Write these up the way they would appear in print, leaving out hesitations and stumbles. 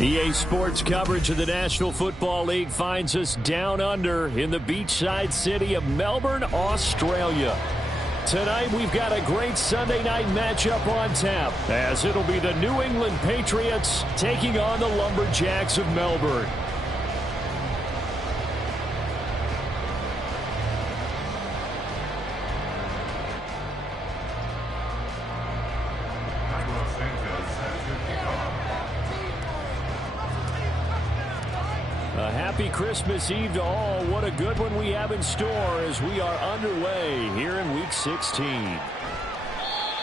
EA Sports coverage of the National Football League finds us down under in the beachside city of Melbourne, Australia. Tonight we've got a great Sunday night matchup on tap, as it'll be the New England Patriots taking on the Lumberjacks of Melbourne. Happy Christmas Eve to all. What a good one we have in store as we are underway here in Week 16.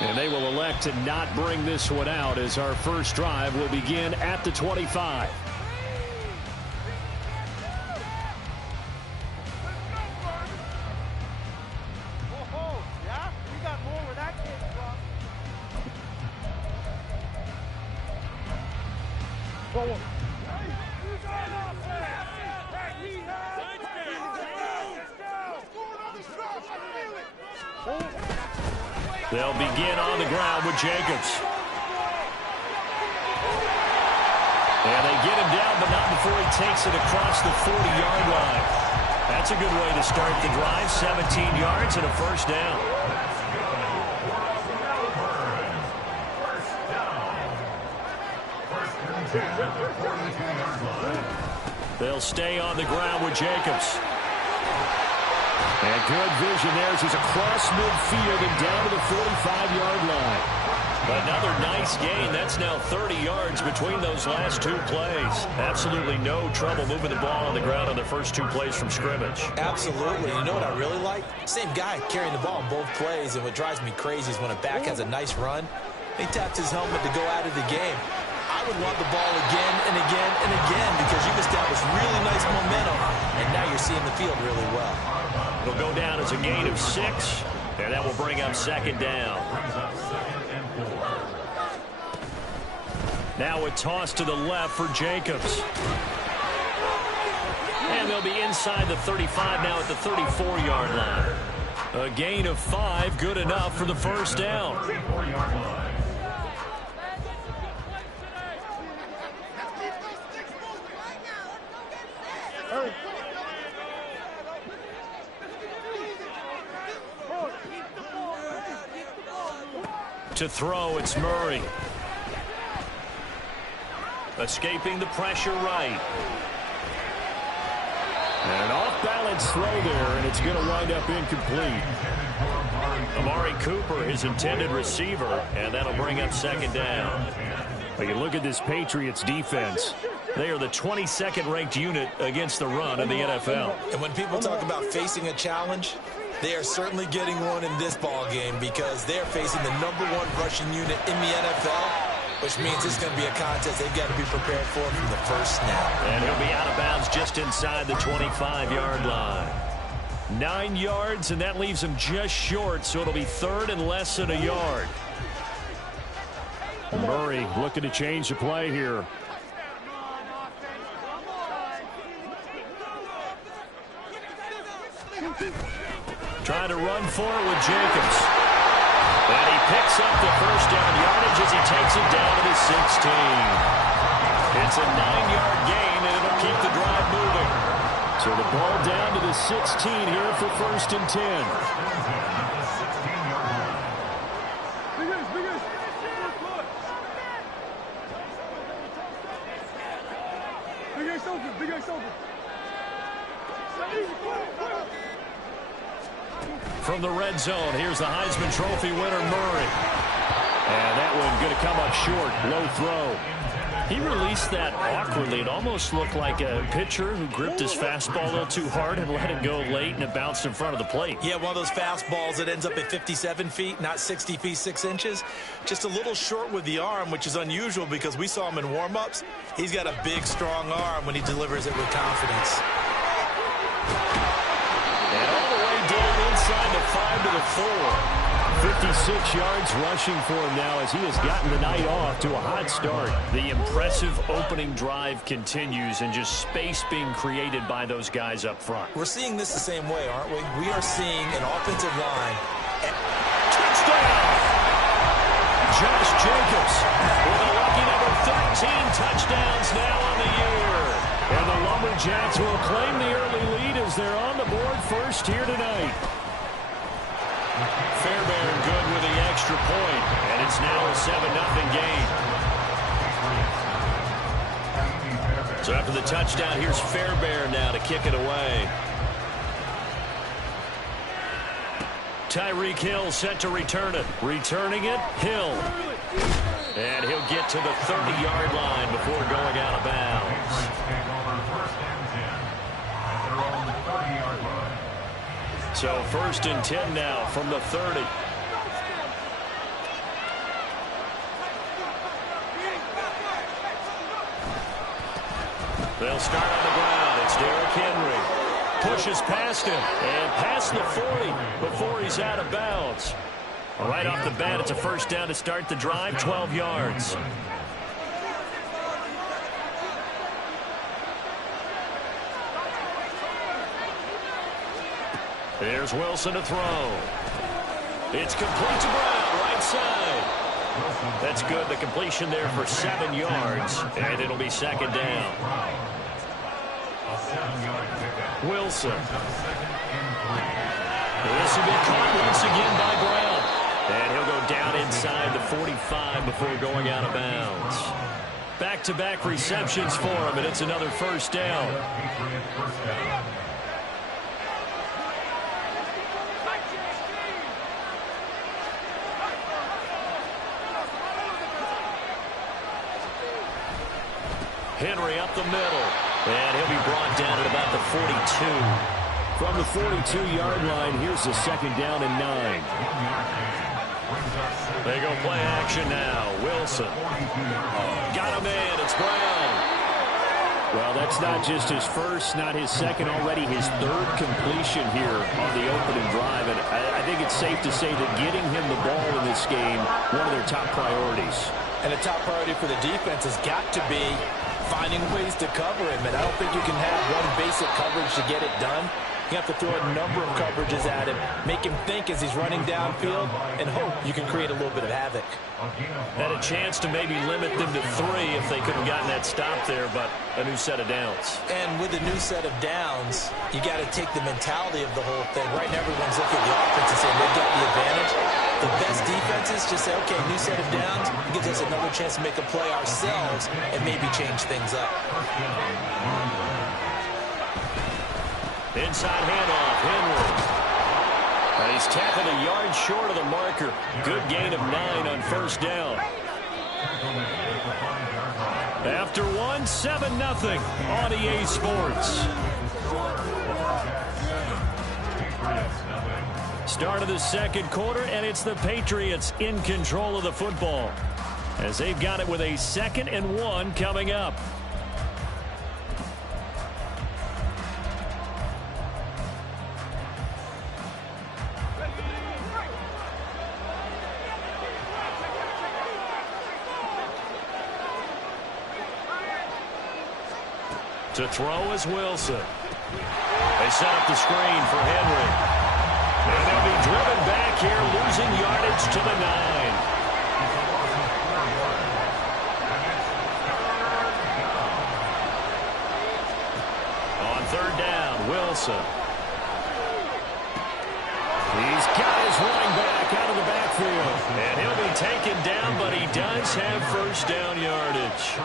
And they will elect to not bring this one out as our first drive will begin at the 25. They'll begin on the ground with Jacobs. And they get him down, but not before he takes it across the 40-yard line. That's a good way to start the drive. 17 yards and a first down. They'll stay on the ground with Jacobs. And good vision there as he's across midfield and down to the 45-yard line. Another nice gain. That's now 30 yards between those last two plays. Absolutely no trouble moving the ball on the ground on the first two plays from scrimmage. Absolutely. You know what I really like? Same guy carrying the ball in both plays, and what drives me crazy is when a back has a nice run, he taps his helmet to go out of the game. I would want the ball again and again and again because you've established really nice momentum, and now you're seeing the field really well. It'll go down as a gain of 6, and that will bring up second down. Now a toss to the left for Jacobs. And they'll be inside the 35 now at the 34-yard line. A gain of 5, good enough for the first down. To throw, it's Murray. Escaping the pressure right. An off-balance throw there, and it's going to wind up incomplete. Amari Cooper, his intended receiver, and that'll bring up second down. But you look at this Patriots defense. They are the 22nd ranked unit against the run in the NFL. And when people talk about facing a challenge, they are certainly getting one in this ball game because they're facing the #1 rushing unit in the NFL, which means it's going to be a contest they've got to be prepared for from the first snap. And he'll be out of bounds just inside the 25-yard line. 9 yards, and that leaves him just short, so it'll be third and less than a yard. Murray looking to change the play here. Trying to run for it with Jacobs. And he picks up the first down yardage as he takes it down to the 16. It's a 9-yard gain, and it'll keep the drive moving. 16 here for 1st and 10. From the red zone, here's the Heisman Trophy winner, Murray. And that one going to come up short. Low throw. He released that awkwardly. It almost looked like a pitcher who gripped his fastball a little too hard and let it go late, and it bounced in front of the plate. Yeah, one of those fastballs that ends up at 57 feet, not 60 feet, 6 inches. Just a little short with the arm, which is unusual because we saw him in warm-ups. He's got a big, strong arm when he delivers it with confidence. And all the way down inside the 5 to the 4. 56 yards rushing for him now as he has gotten the night off to a hot start. The impressive opening drive continues, and just space being created by those guys up front. We're seeing this the same way, aren't we? We are seeing an offensive line. Touchdown! Josh Jacobs with a lucky number 13 touchdowns now on the year. And the Lumberjacks will claim the early lead as they're on the board first here tonight. Fairbairn good with the extra point, and it's now a 7-0 game. So after the touchdown, here's Fairbairn now to kick it away. Tyreek Hill set to return it. Returning it, Hill. And he'll get to the 30-yard line before going out of bounds. So 1st and 10 now from the 30. They'll start on the ground. It's Derrick Henry. Pushes past him and past the 40 before he's out of bounds. Right off the bat, it's a first down to start the drive, 12 yards. Here's Wilson to throw. It's complete to Brown, right side. That's good. The completion there for 7 yards, and it'll be 2nd down. Wilson. This will be caught once again by Brown. And he'll go down inside the 45 before going out of bounds. Back-to-back receptions for him, and it's another first down. Henry up the middle, and he'll be brought down at about the 42. From the 42-yard line, here's the 2nd down and 9. They go play action now. Wilson. Got him in. It's Brown. Well, that's not just his first, not his second, already his 3rd completion here on the opening drive. And I think it's safe to say that getting him the ball in this game, one of their top priorities. And the top priority for the defense has got to be finding ways to cover him. And I don't think you can have one basic coverage to get it done. You have to throw a number of coverages at him, make him think as he's running downfield, and hope you can create a little bit of havoc. Had a chance to maybe limit them to 3 if they could have gotten that stop there, but a new set of downs. And with a new set of downs, you got to take the mentality of the whole thing. Right now, everyone's looking at the offense and saying they've got the advantage. The best defenses just say, okay, new set of downs. It gives us another chance to make a play ourselves and maybe change things up. Inside handoff, Henry. And he's tackled a yard short of the marker. Good gain of 9 on first down. After one, 7-0 on EA Sports. Start of the 2nd quarter, and it's the Patriots in control of the football as they've got it with a 2nd and 1 coming up. To throw is Wilson. They set up the screen for Henry. And they'll be driven back here, losing yardage to the 9. On 3rd down, Wilson. He's got his running back out of the backfield. And he'll be taken down, but he does have first down yardage.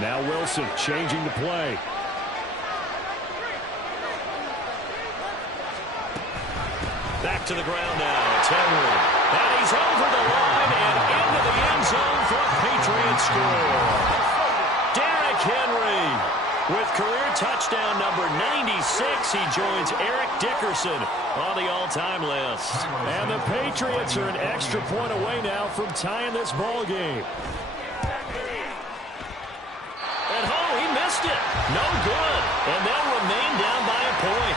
Now Wilson changing the play. Back to the ground now. It's Henry. And he's over the line and into the end zone for a Patriot score. Derrick Henry with career touchdown number 96. He joins Eric Dickerson on the all-time list. And the Patriots are an extra point away now from tying this ball game. And he missed it. No good. And they'll remain down by a point.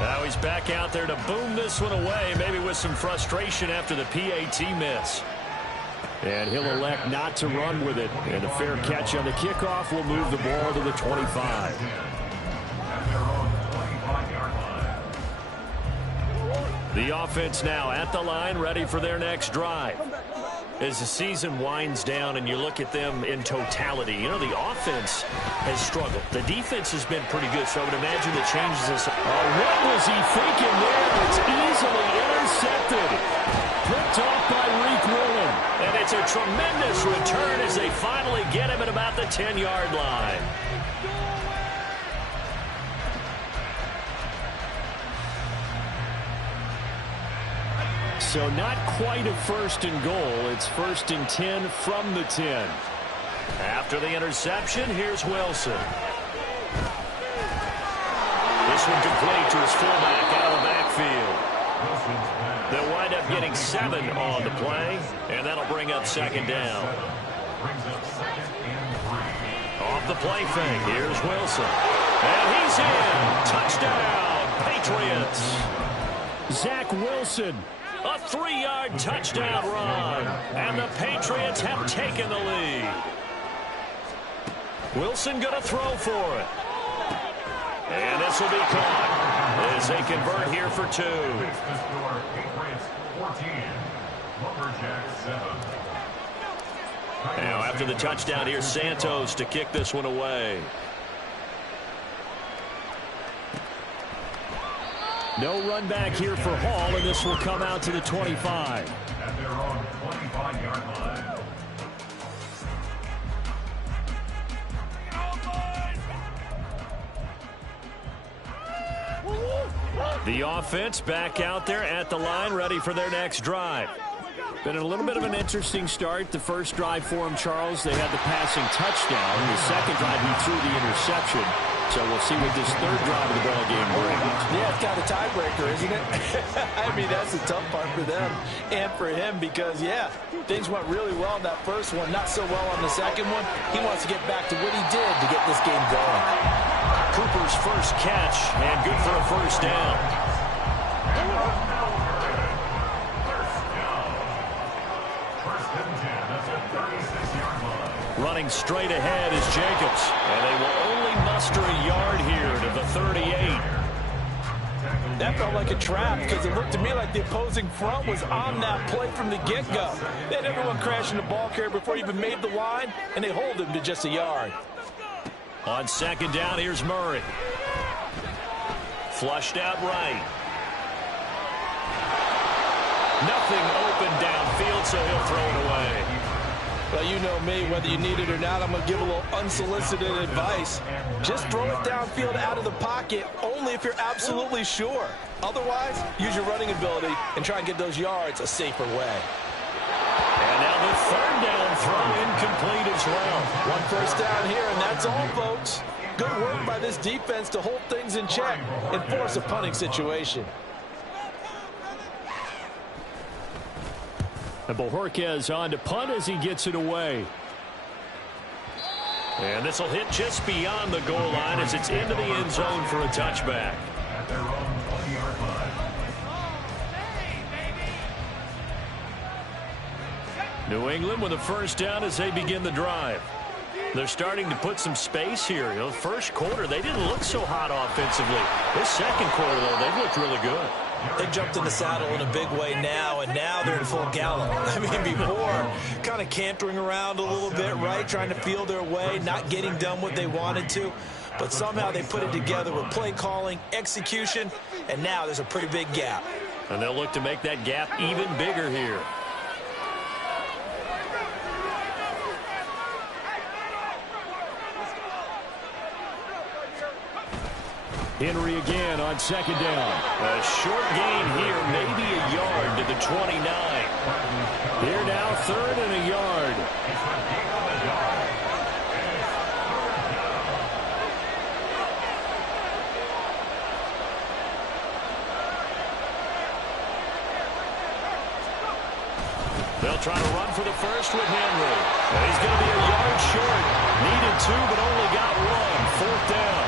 Now he's back out there to boom this one away, maybe with some frustration after the PAT miss. And he'll elect not to run with it. And a fair catch on the kickoff will move the ball to the 25. The offense now at the line, ready for their next drive. As the season winds down and you look at them in totality, you know, the offense has struggled. The defense has been pretty good, so I would imagine the changes this. Oh, what was he thinking there? It's easily intercepted. Picked off by Reek Willen. And it's a tremendous return as they finally get him at about the 10-yard line. So not quite a first and goal. It's first and 10 from the 10. After the interception, here's Wilson. This one complete to his fullback out of the backfield. They'll wind up getting 7 on the play, and that'll bring up second down. Off the play fake, here's Wilson. And he's in. Touchdown, Patriots. Zach Wilson. A 3-yard touchdown run. And the Patriots have taken the lead. Wilson going to throw for it. And this will be caught as they convert here for 2. Now after the touchdown, here's Santos to kick this one away. No run back here for Hall, and this will come out to the 25. At their own 25-yard line. The offense back out there at the line, ready for their next drive. Been a little bit of an interesting start. The first drive for him, Charles, they had the passing touchdown. The second drive, he threw the interception. So we'll see what this third drive of the ball game brings. Yeah, it's got a tiebreaker, isn't it? I mean, that's the tough part for them and for him because, yeah, things went really well in that first one, not so well on the second one. He wants to get back to what he did to get this game going. Cooper's first catch, and good for a first down. Running straight ahead is Jacobs, and they will only muster a yard here to the 38. That felt like a trap because it looked to me like the opposing front was on that play from the get-go. They had everyone crashing the ball carrier before he even made the line, and they hold him to just a yard. On second down, here's Murray. Flushed out right. Nothing open downfield, so he'll throw it away. Well, you know me, whether you need it or not, I'm going to give a little unsolicited advice. Just throw it downfield out of the pocket, only if you're absolutely sure. Otherwise, use your running ability and try and get those yards a safer way. And now the third down throw incomplete as well. One first down here, and that's all, folks. Good work by this defense to hold things in check and force a punting situation. And Bojorquez on to punt as he gets it away. And this will hit just beyond the goal line as it's into the end zone for a touchback. At their own 20-yard line. New England with a first down as they begin the drive. They're starting to put some space here. First quarter, they didn't look so hot offensively. This second quarter, though, they've looked really good. They jumped in the saddle in a big way now, and now they're in full gallop. I mean, before, kind of cantering around a little bit, right? Trying to feel their way, not getting done what they wanted to. But somehow they put it together with play calling, execution, and now there's a pretty big gap. And they'll look to make that gap even bigger here. Henry again on second down. A short gain here, maybe a yard to the 29. Here now, third and a yard. They'll try to run for the first with Henry. He's going to be a yard short. Needed two, but only got one. Fourth down.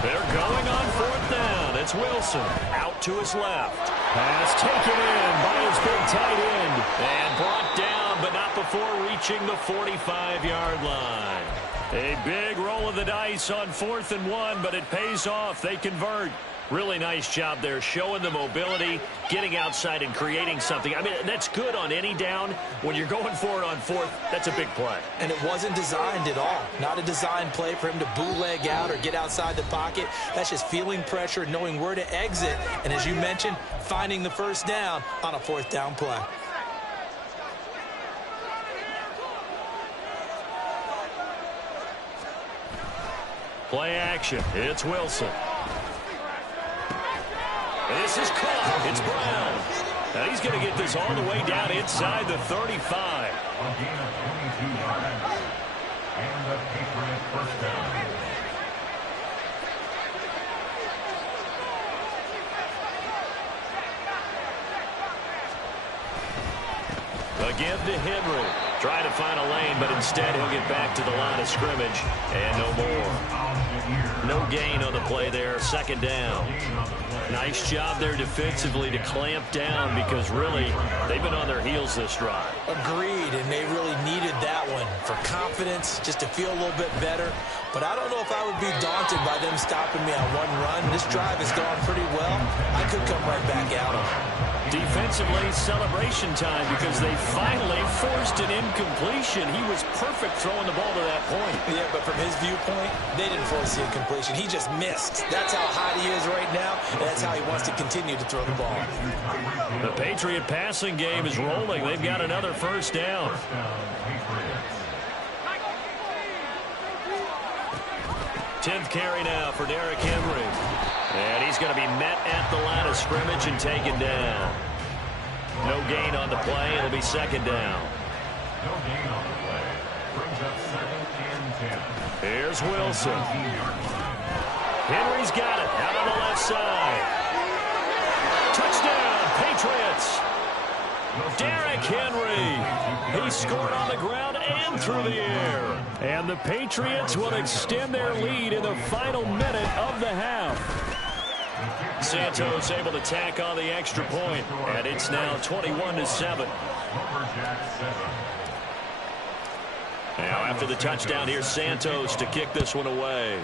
They're going on fourth down. It's Wilson out to his left. Pass taken in by his big tight end. And brought down, but not before reaching the 45-yard line. A big roll of the dice on 4th and 1, but it pays off. They convert. Really nice job there, showing the mobility, getting outside and creating something. I mean, that's good on any down. When you're going for it on fourth, that's a big play. And it wasn't designed at all. Not a designed play for him to bootleg out or get outside the pocket. That's just feeling pressure, knowing where to exit, and as you mentioned, finding the first down on a 4th down play. Play action. It's Wilson. This is caught. It's Brown. Now he's going to get this all the way down inside the 35. A gain of 22 yards. And the Patriot first down. Again to Henry. Trying to find a lane, but instead he'll get back to the line of scrimmage. And no more. No gain on the play there. Second down. Nice job there defensively to clamp down because really they've been on their heels this drive. Agreed, and they really needed that one for confidence, just to feel a little bit better. But I don't know if I would be daunted by them stopping me on one run. This drive has gone pretty well. I could come right back at them. Defensively, celebration time because they finally forced an incompletion. He was perfect throwing the ball to that point. Yeah, but from his viewpoint, they didn't force the incompletion. He just missed. That's how hot he is right now, and that's how he wants to continue to throw the ball. The Patriot passing game is rolling. They've got another first down. 10th carry now for Derrick Henry. And he's going to be met at the line of scrimmage and taken down. No gain on the play. It'll be second down. No gain on the play. Brings up 2nd and 10. Here's Wilson. Henry's got it out on the left side. Touchdown, Patriots. Derrick Henry. He scored on the ground and through the air. And the Patriots will extend their lead in the final minute of the half. Santos able to tack on the extra point, and it's now 21-7. Now after the touchdown, here's Santos to kick this one away.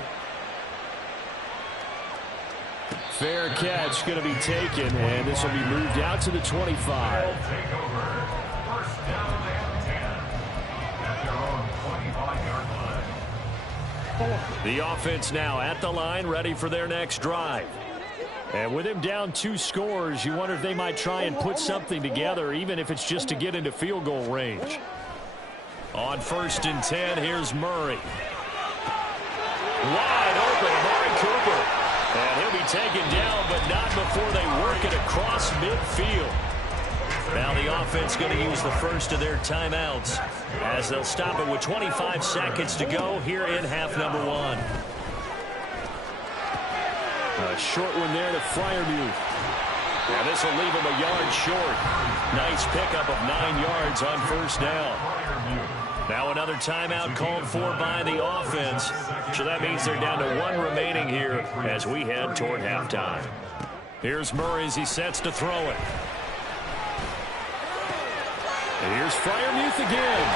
Fair catch going to be taken, and this will be moved out to the 25. The offense now at the line, ready for their next drive. And with him down 2 scores, you wonder if they might try and put something together, even if it's just to get into field goal range. On 1st and 10, here's Murray. Wide open, Amari Cooper. And he'll be taken down, but not before they work it across midfield. Now the offense going to use the first of their timeouts as they'll stop it with 25 seconds to go here in half number 1. A short one there to Freiermuth. Now this will leave him a yard short. Nice pickup of 9 yards on first down. Now another timeout called for by the offense. So that means they're down to 1 remaining here as we head toward halftime. Here's Murray as he sets to throw it. And here's Freiermuth again.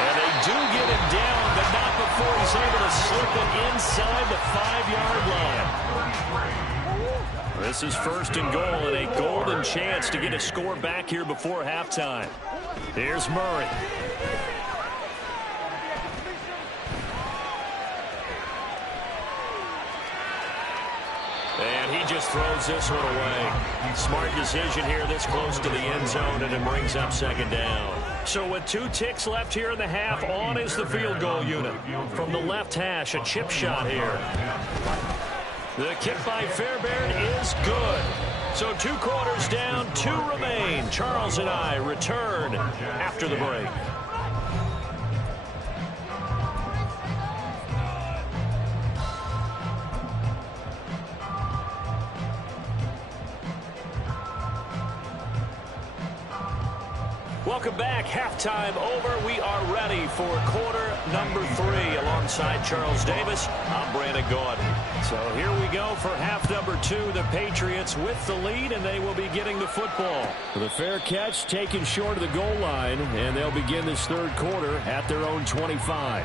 And they do get him down, but not before he's able to slip it inside the 5-yard line. This is 1st and goal and a golden chance to get a score back here before halftime. Here's Murray. And he just throws this one away. Smart decision here this close to the end zone, and it brings up 2nd down. So with 2 ticks left here in the half, on is the field goal unit. From the left hash, a chip shot here. The kick by Fairbairn is good. So 2 quarters down, 2 remain. Charles and I return after the break. Welcome back. Halftime over. We are ready for quarter number 3 alongside Charles Davis. I'm Brandon Gordon. So here we go for half number 2. The Patriots with the lead, and they will be getting the football. The fair catch taken short of the goal line, and they'll begin this 3rd quarter at their own 25.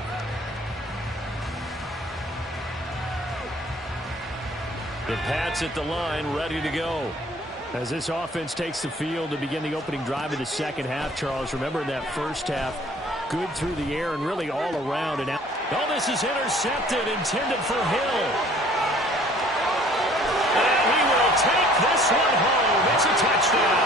The Pats at the line, ready to go. As this offense takes the field to begin the opening drive of the 2nd half, Charles, remember in that 1st half, good through the air and really all around. And now, oh, this is intercepted, intended for Hill. And he will take this one home. It's a touchdown.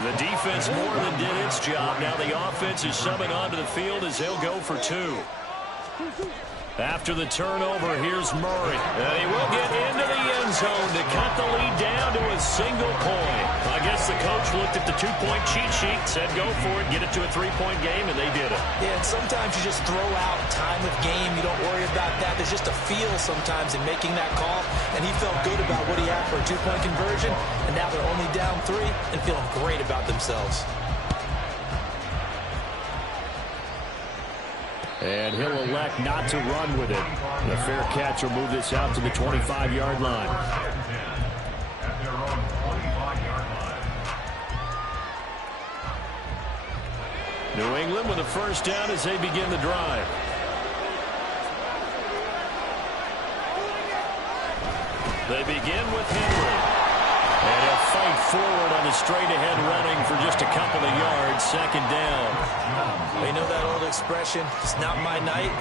The defense more than did its job. Now the offense is summing onto the field as they'll go for 2. After the turnover, here's Murray. And he will get into the end zone to cut the lead down to a single point. I guess the coach looked at the 2-point cheat sheet, said go for it, get it to a 3-point game, and they did it. Yeah, and sometimes you just throw out time of game. You don't worry about that. There's just a feel sometimes in making that call, and he felt good about what he had for a 2-point conversion, and now they're only down 3 and feeling great about themselves. And he'll elect not to run with it. The fair catch will move this out to the 25-yard line. New England with a 1st down as they begin the drive. They begin with Henry. And he'll fight forward on the straight-ahead running for just a couple of yards. 2nd down. You know that old expression, it's not my night?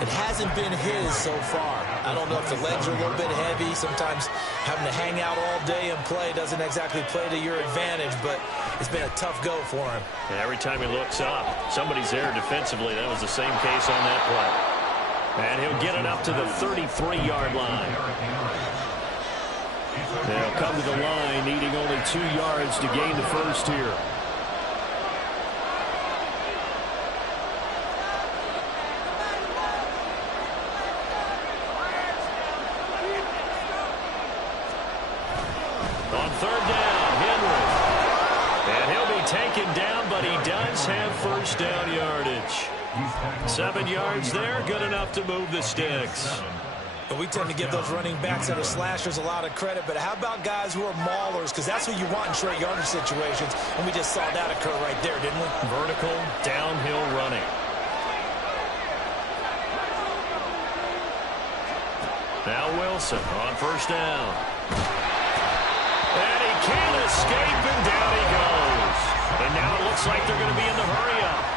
It hasn't been his so far. I don't know if the legs are a little bit heavy. Sometimes having to hang out all day and play doesn't exactly play to your advantage, but it's been a tough go for him. And every time he looks up, somebody's there defensively. That was the same case on that play. And he'll get it up to the 33-yard line. They'll come to the line, needing only 2 yards to gain the 1st here. On 3rd down, Henry. And he'll be taken down, but he does have 1st down yardage. 7 yards there, good enough to move the sticks. But we tend to give those running backs that are slashers a lot of credit, but how about guys who are maulers? Because that's who you want in short yardage situations, and we just saw that occur right there, didn't we? Vertical, downhill running. Now Wilson on 1st down. And he can't escape, and down he goes. And now it looks like they're going to be in the hurry-up.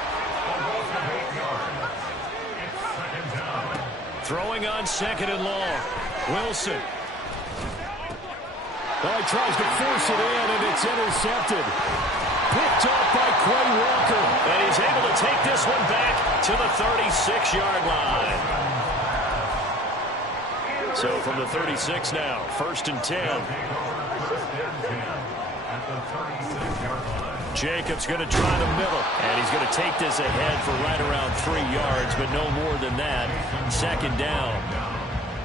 Throwing on 2nd and long. Wilson. Well, he tries to force it in, and it's intercepted. Picked up by Quay Walker. And he's able to take this one back to the 36-yard line. So from the 36 now, 1st and 10. Jacobs going to try the middle, and he's going to take this ahead for right around 3 yards, but no more than that. 2nd down.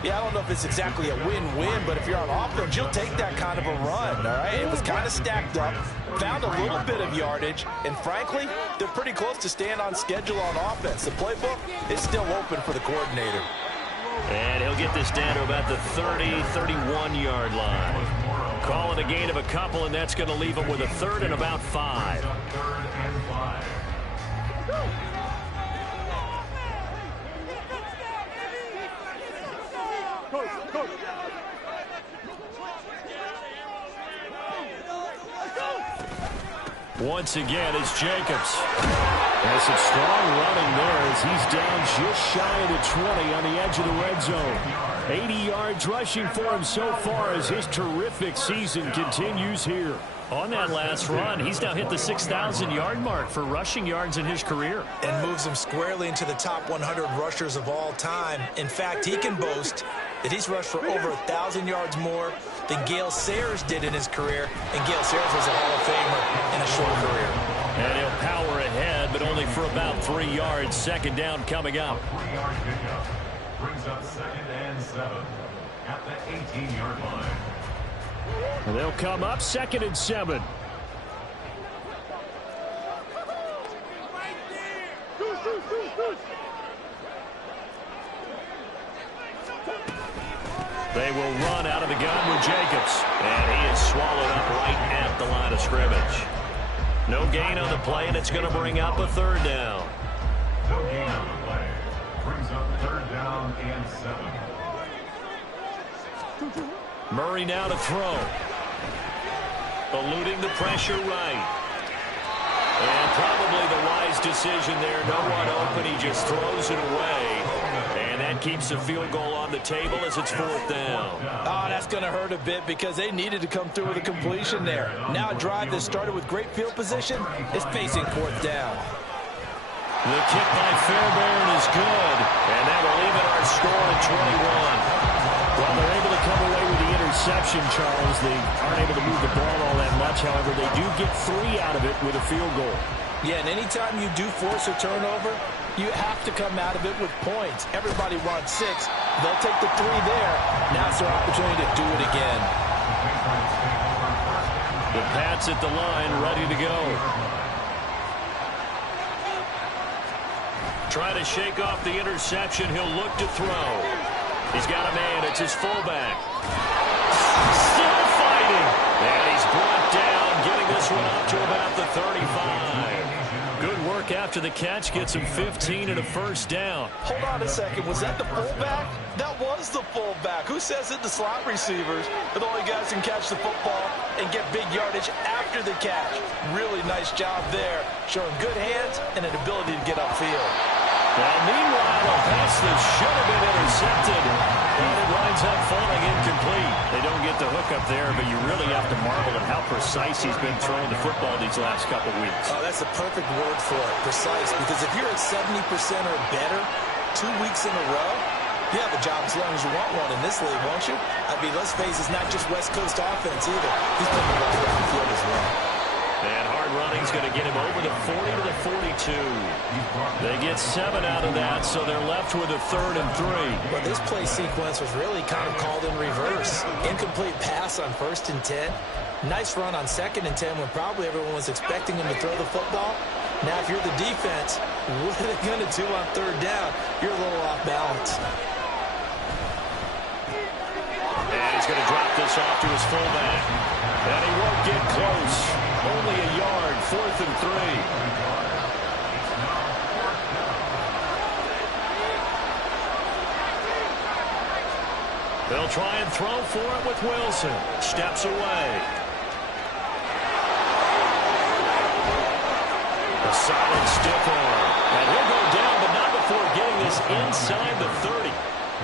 Yeah, I don't know if it's exactly a win-win, but if you're on offense, you'll take that kind of a run, all right? It was kind of stacked up, found a little bit of yardage, and frankly, they're pretty close to staying on schedule on offense. The playbook is still open for the coordinator. And he'll get this down to about the 30, 31-yard line. Call it a gain of a couple, and that's going to leave them with a third and about 5. Third and 5. Once again, it's Jacobs. There's some strong running there as he's down just shy of the 20 on the edge of the red zone. 80 yards rushing for him so far as his terrific season continues here. On that last run, he's now hit the 6,000-yard mark for rushing yards in his career. And moves him squarely into the top 100 rushers of all time. In fact, he can boast that he's rushed for over 1,000 yards more than Gale Sayers did in his career. And Gale Sayers was a Hall of Famer in a short career. And he'll power ahead, but only for about 3 yards. Second down coming up. 3-yard pickup brings up 2nd and 7 at the 18-yard line. And they'll come up 2nd and 7. They will run out of the gun with Jacobs. And he is swallowed up right at the line of scrimmage. No gain on the play, and it's going to bring up a 3rd down. No gain on the play. Brings up 3rd down and 7. Murray now to throw. Eluding the pressure right. And probably the wise decision there. No one open. He just throws it away. And that keeps the field goal on the table as it's 4th down. Oh, that's going to hurt a bit because they needed to come through with a completion there. Now a drive that started with great field position is facing 4th down. The kick by Fairbairn is good. And that will even our score at 21. Well, they're able to come away with the interception, Charles. They aren't able to move the ball all that much. However, they do get 3 out of it with a field goal. Yeah, and anytime you do force a turnover, you have to come out of it with points. Everybody wants 6. They'll take the 3 there. Now it's their opportunity to do it again. The Pats at the line, ready to go. Trying to shake off the interception. He'll look to throw. He's got a man. It's his fullback. Still fighting. And he's brought down, getting this one up to about the 35. Good work after the catch. Gets him 15 and a 1st down. Hold on a second. Was that the fullback? That was the fullback. Who says it? The slot receivers are the only guys who can catch the football and get big yardage after the catch. Really nice job there. Showing good hands and an ability to get upfield. Well, meanwhile, a pass that should have been intercepted, and it winds up falling incomplete. They don't get the hook up there, but you really have to marvel at how precise he's been throwing the football these last couple weeks. Oh, that's the perfect word for it, precise, because if you're at 70% or better 2 weeks in a row, you have a job as long as you want one in this league, won't you? I mean, let's face it, it's not just West Coast offense either. He's putting the ball down the field as well. And hard running's going to get him over the 40 to the 42. They get 7 out of that, so they're left with a 3rd and 3. Well, this play sequence was really kind of called in reverse. Incomplete pass on 1st and 10. Nice run on 2nd and 10 when probably everyone was expecting him to throw the football. Now, if you're the defense, what are they going to do on 3rd down? You're a little off balance. And he's going to drop this off to his fullback. And he won't get close. Only a yard, 4th and 3. They'll try and throw for it with Wilson. Steps away. A solid stiff arm. And he'll go down, but not before getting this inside the 30.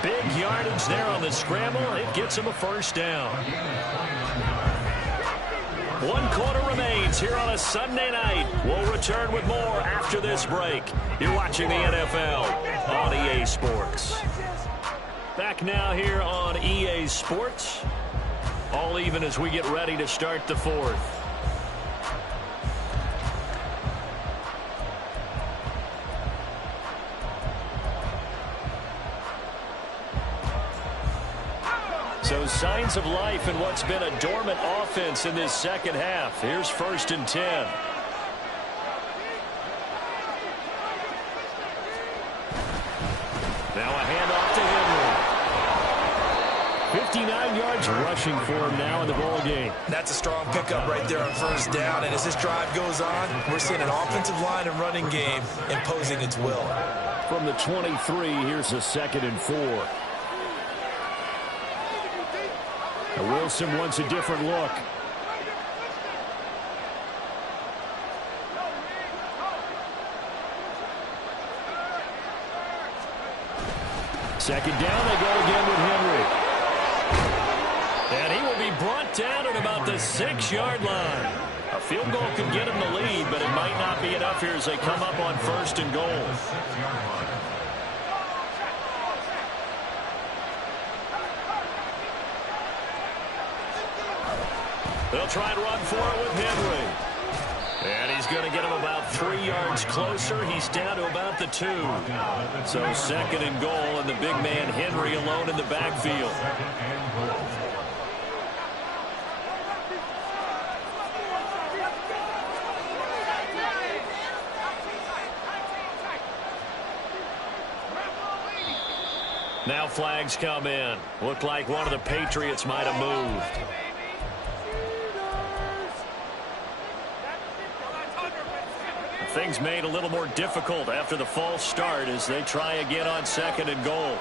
Big yardage there on the scramble. It gets him a 1st down. 1 quarter remains here on a Sunday night. We'll return with more after this break. You're watching the NFL on EA Sports. Back now here on EA Sports. All even as we get ready to start the 4th. So signs of life in what's been a dormant offense in this second half. Here's 1st and 10. Now a handoff to Henry. 59 yards yards rushing for him now in the ball game. That's a strong pickup right there on first down. And as this drive goes on, we're seeing an offensive line and running game imposing its will. From the 23, here's a 2nd and 4. Now Wilson wants a different look. Second down, they go again with Henry. And he will be brought down at about the 6-yard line. A field goal could get him the lead, but it might not be enough here as they come up on 1st and goal. They'll try and run for it with Henry. And he's going to get him about 3 yards closer. He's down to about the 2. So 2nd and goal, and the big man Henry alone in the backfield. Now flags come in. Looked like one of the Patriots might have moved. Things made a little more difficult after the false start as they try again on 2nd and goal.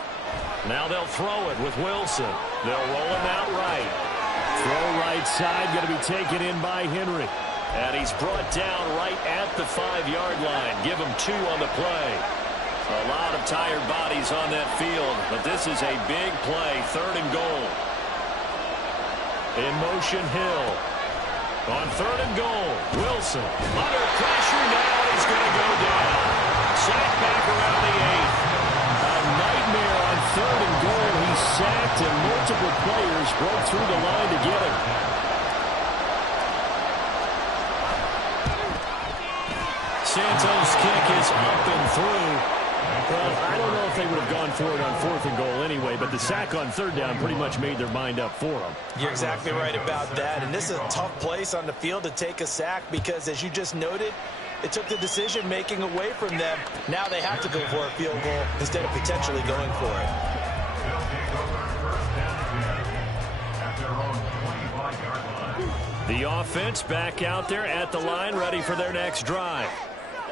Now they'll throw it with Wilson. They'll roll him out right. Throw right side, going to be taken in by Henry. And he's brought down right at the 5-yard line. Give him 2 on the play. A lot of tired bodies on that field, but this is a big play. 3rd and goal. In motion, Hill. On 3rd and goal, Wilson under pressure now. He's going to go down. Sacked back around the 8th. A nightmare on 3rd and goal. He's sacked, and multiple players broke through the line to get him. Santos' kick is up and through. Well, I don't know if they would have gone for it on 4th and goal anyway, but the sack on 3rd down pretty much made their mind up for them. You're exactly right about that, and this is a tough place on the field to take a sack because, as you just noted, it took the decision-making away from them. Now they have to go for a field goal instead of potentially going for it. The offense back out there at the line, ready for their next drive.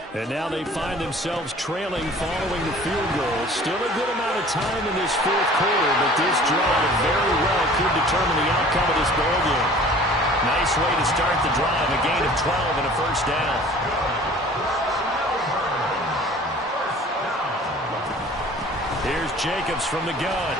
And now they find themselves trailing following the field goal. Still a good amount of time in this 4th quarter, but this drive very well could determine the outcome of this ball game. Nice way to start the drive, a gain of 12 and a 1st down. Here's Jacobs from the gun.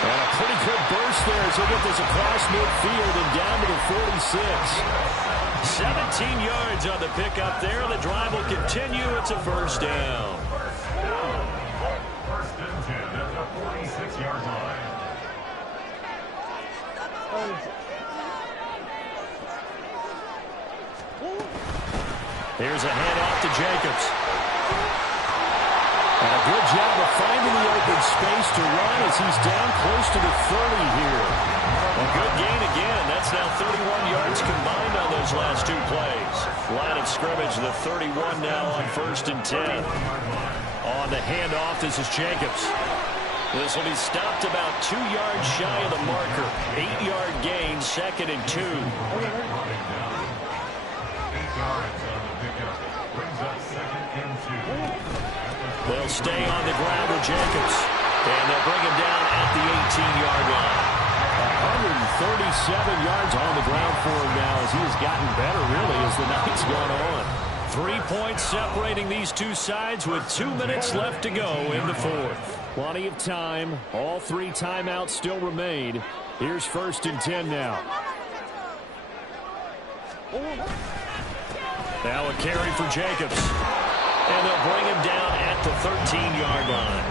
And a pretty good burst there as he'll get this across midfield and down to the 46. 17 yards on the pickup there. The drive will continue. It's a 1st down. 1st and 10 at the 46-yard line. Here's a handoff to Jacobs. And a good job of finding the open space to run as he's down close to the 30 here. A good gain again. That's now 31 yards combined on those last 2 plays. Line of scrimmage, the 31 now on 1st and 10. On the handoff, this is Jacobs. This will be stopped about 2 yards shy of the marker. 8-yard gain, 2nd and 2. 8 yards on the pickup. Brings up 2nd and 2. They'll stay on the ground with Jacobs. And they'll bring him down at the 18-yard line. 137 yards on the ground for him now as he has gotten better, really, as the night's gone on. 3 points separating these two sides with 2 minutes left to go in the 4th. Plenty of time. All 3 timeouts still remain. Here's 1st and 10 now. Now a carry for Jacobs. And they'll bring him down at the 13-yard line.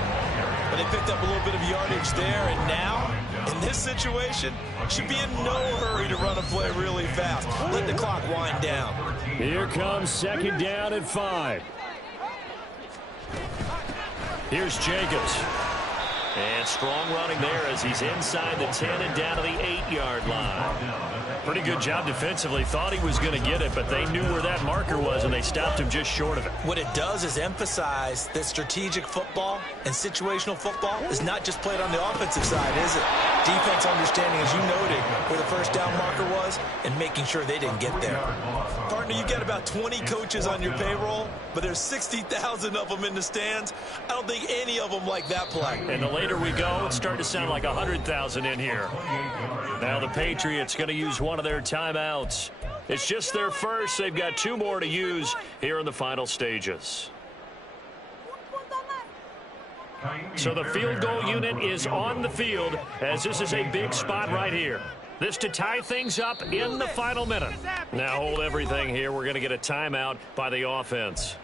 But they picked up a little bit of yardage there, and now, in this situation, should be in no hurry to run a play really fast. Let the clock wind down. Here comes 2nd down at 5. Here's Jacobs. And strong running there as he's inside the 10 and down to the 8-yard line. Pretty good job defensively. Thought he was going to get it, but they knew where that marker was, and they stopped him just short of it. What it does is emphasize that strategic football and situational football is not just played on the offensive side, is it? Defense understanding, as you noted, where the first down marker was and making sure they didn't get there. Partner, you got about 20 coaches on your payroll, but there's 60,000 of them in the stands. I don't think any of them like that play. And the later we go, it's starting to sound like 100,000 in here. Now the Patriots going to use one of their timeouts. It's just their first. They've got 2 more to use here in the final stages. So the field goal unit is on the field, as this is a big spot right here. This to tie things up in the final minute. Now hold everything here. We're going to get a timeout by the offense,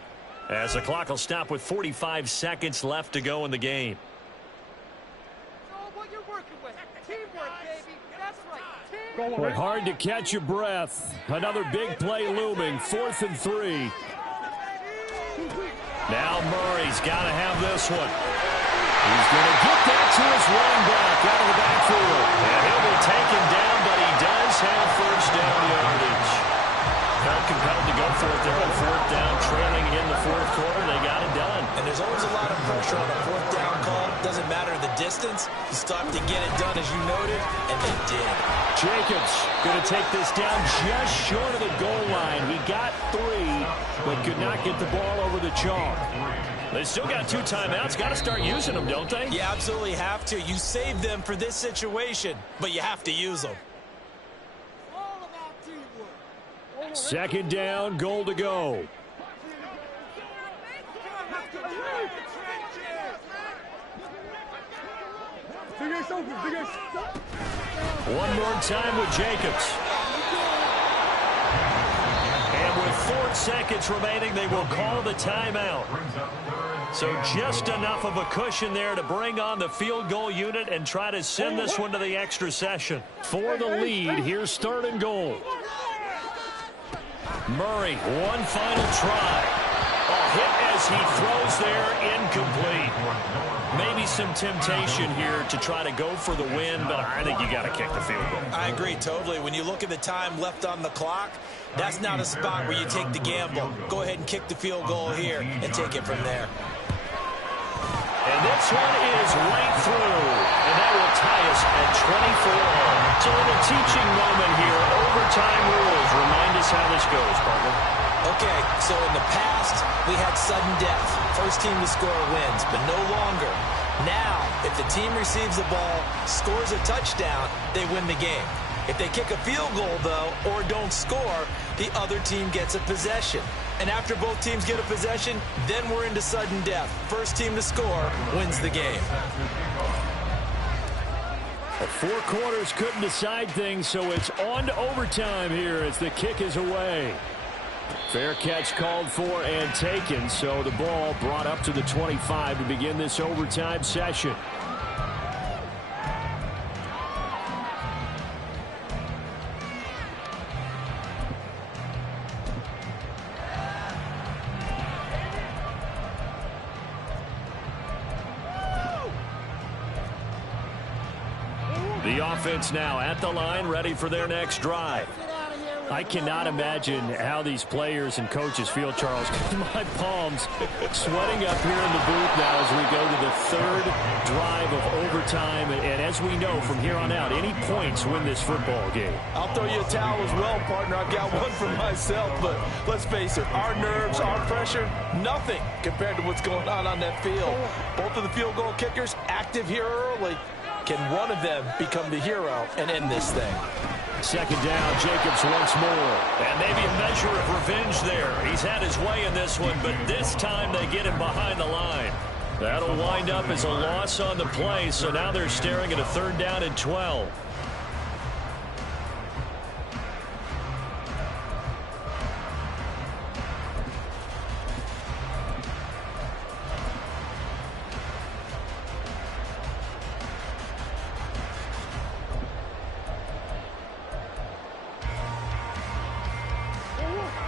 as the clock will stop with 45 seconds left to go in the game. Well, hard to catch your breath. Another big play looming. 4th and 3. Now Murray's got to have this one. He's going to get that to his running back out of the backfield. And he'll be taken down, but he does have first down yardage. Felt compelled to go for it there on 4th down, trailing in the 4th quarter. They got it done. And there's always a lot of pressure on a 4th down call. Doesn't matter the distance. You stop to get it done, as you noted, and they did. Jacobs going to take this down just short of the goal line. He got 3, but could not get the ball over the chalk. They still got 2 timeouts. Got to start using them, don't they? You absolutely have to. You save them for this situation, but you have to use them. 2nd down, goal to go. One more time with Jacobs. And with 4 seconds remaining, they will call the timeout. So just enough of a cushion there to bring on the field goal unit and try to send this one to the extra session. For the lead, here's 3rd and goal. Murray, one final try. A hit as he throws there, incomplete. Maybe some temptation here to try to go for the win, but I think you got to kick the field goal. I agree totally. When you look at the time left on the clock, that's not a spot where you take the gamble. Go ahead and kick the field goal here and take it from there. And this one is right through, and that will tie us at 24. So in a teaching moment here, overtime rules. Remind us how this goes, partner. Okay, so in the past, we had sudden death. First team to score wins, but no longer. Now, if the team receives the ball, scores a touchdown, they win the game. If they kick a field goal, though, or don't score, the other team gets a possession. And after both teams get a possession, then we're into sudden death. First team to score wins the game. 4 quarters couldn't decide things, so it's on to overtime here as the kick is away. Fair catch called for and taken, so the ball brought up to the 25 to begin this overtime session. The offense now at the line, ready for their next drive. I cannot imagine how these players and coaches feel, Charles. My palms sweating up here in the booth now as we go to the 3rd drive of overtime. And as we know from here on out, any points win this football game. I'll throw you a towel as well, partner. I've got one for myself, but let's face it, our nerves, our pressure, nothing compared to what's going on that field. Both of the field goal kickers active here early. Can one of them become the hero and end this thing? 2nd down, Jacobs once more. And maybe a measure of revenge there. He's had his way in this one, but this time they get him behind the line. That'll wind up as a loss on the play, so now they're staring at a 3rd down and 12.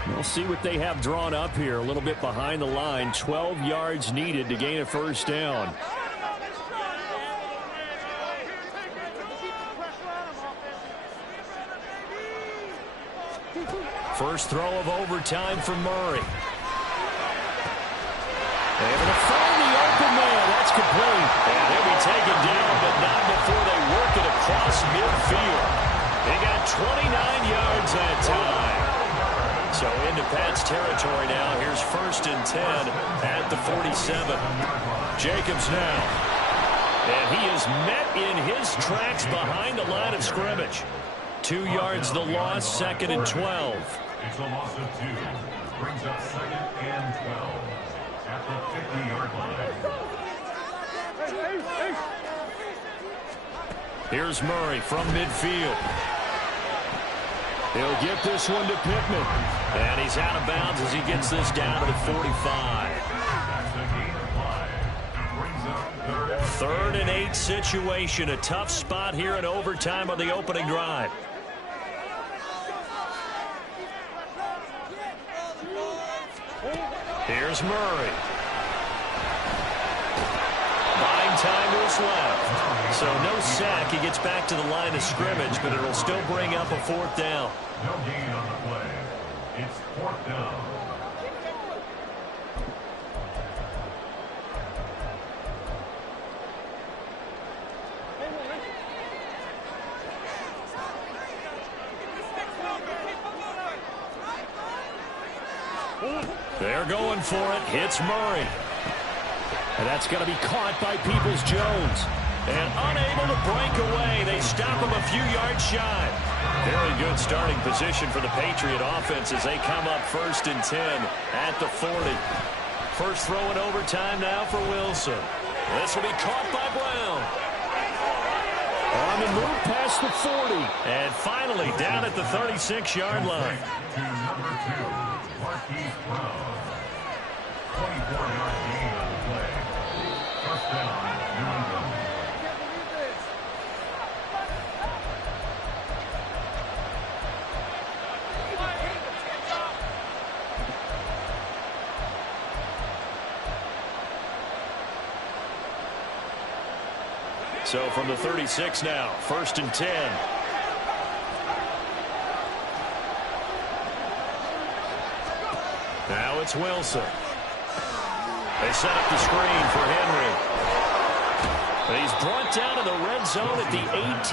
We'll see what they have drawn up here. A little bit behind the line. 12 yards needed to gain a first down. First throw of overtime for Murray. Able to find the open man. That's complete. And he'll be taken down, but not before they work it across midfield. They got 29 yards that time. So into Pat's territory now. Here's 1st and 10 at the 47. Jacobs now. And he is met in his tracks behind the line of scrimmage. 2 yards the loss, 2nd and 12. It's a loss of 2. Brings up 2nd and 12 at the 50-yard line. Here's Murray from midfield. He'll get this one to Pittman. And he's out of bounds as he gets this down to the 45. That's a gain of 5. Brings up 3rd and 8 situation. A tough spot here in overtime on the opening drive. Here's Murray. Buying time to his left. So no sack. He gets back to the line of scrimmage, but it'll still bring up a 4th down. No gain on the play. It's 4th down. They're going for it. Hits Murray. And that's going to be caught by Peoples-Jones. And unable to break away. They stop him a few yards shy. Very good starting position for the Patriot offense as they come up 1st and 10 at the 40. First throw in overtime now for Wilson. This will be caught by Brown. On the move past the 40. And finally down at the 36-yard line. To number 2, Marquise Brown. 24-yard gain on the play. First down, New England. So from the 36 now, 1st and 10. Now it's Wilson. They set up the screen for Henry. But he's brought down in the red zone at the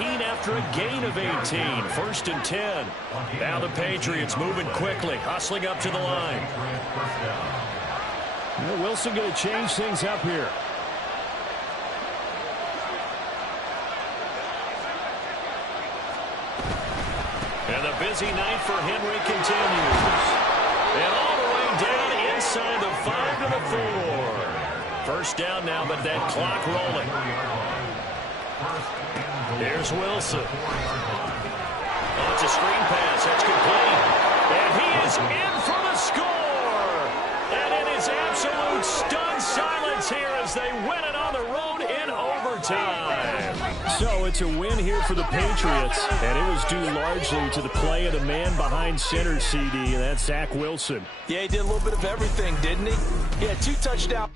18 after a gain of 18. 1st and 10. Now the Patriots moving quickly, hustling up to the line. Wilson going to change things up here. And the busy night for Henry continues. And all the way down inside the 5 to the 4. First down now, but that clock rolling. Here's Wilson. Oh, it's a screen pass. That's complete. And he is in for the score. And it is absolute stunned silence here as they win it on the road in overtime. So it's a win here for the Patriots, and it was due largely to the play of the man behind center, CD, and that's Zach Wilson. Yeah, he did a little bit of everything, didn't he? He had 2 touchdowns.